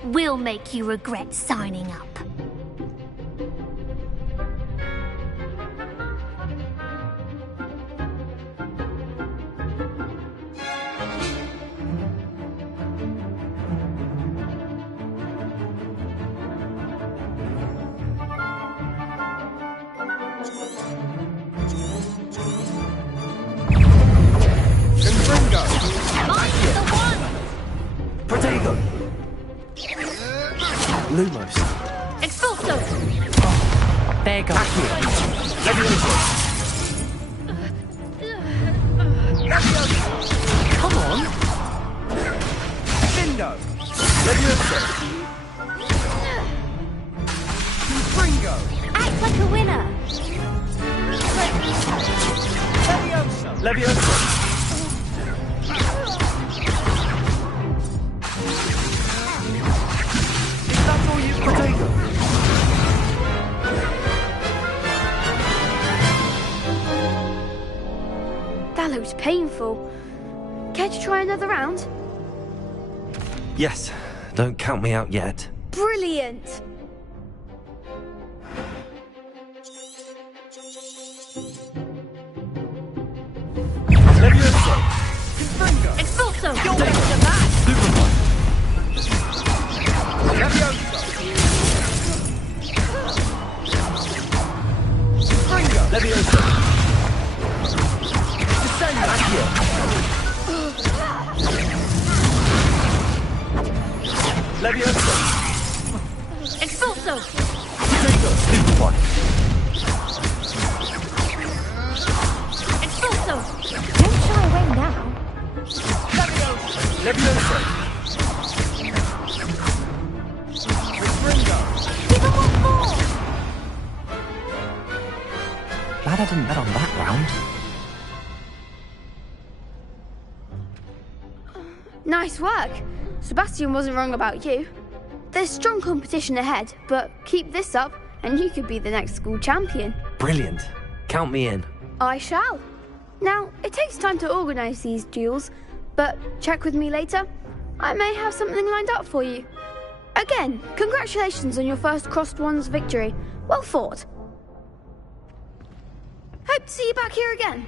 We'll make you regret signing up. Protego! Lumos. Expulso! There goes. Come on! Bindo! Levioso! Confringo! Act like a winner! Levioso! Levioso! That looks painful. Care to try another round? Yes, don't count me out yet. Brilliant! Levioso! Confringo! Expulso! Levioso! Confringo! Levioso! Descendo! Levioso! Expulso! Protego! Stupefy! Expulso! Don't shy away now. Levioso! Confringo! Give him one more! Glad I didn't bet on that round. Nice work. Sebastian wasn't wrong about you. There's strong competition ahead, but keep this up and you could be the next school champion. Brilliant. Count me in. I shall. Now, it takes time to organise these duels, but check with me later. I may have something lined up for you. Again, congratulations on your first Crossed Wands victory. Well fought. Hope to see you back here again.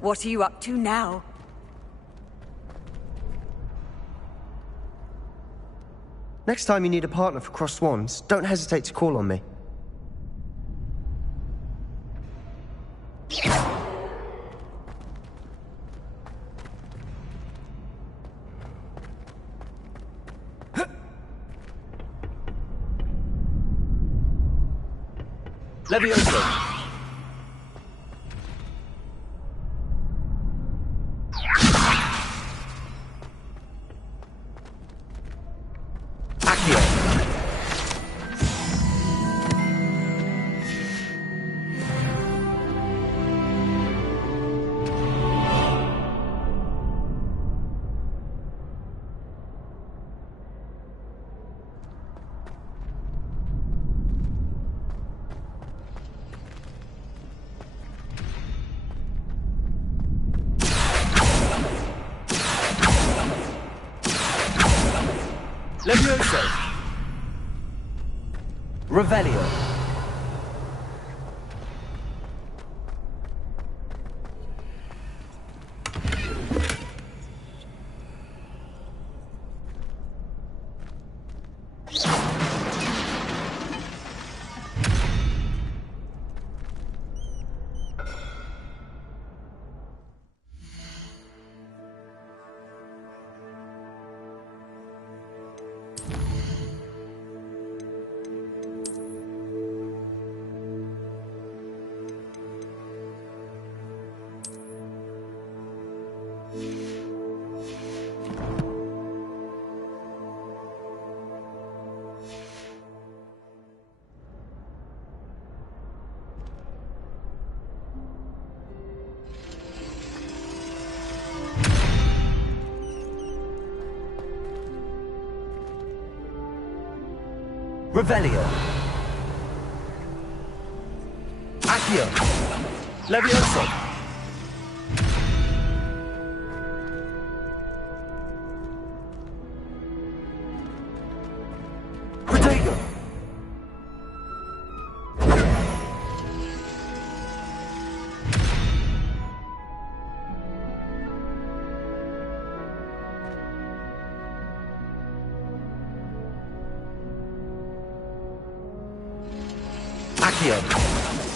What are you up to now? Next time you need a partner for Cross Swans, don't hesitate to call on me. Levioso! Levioso! Revelio! Revelio. Accio. Levioso. Protego. Accio.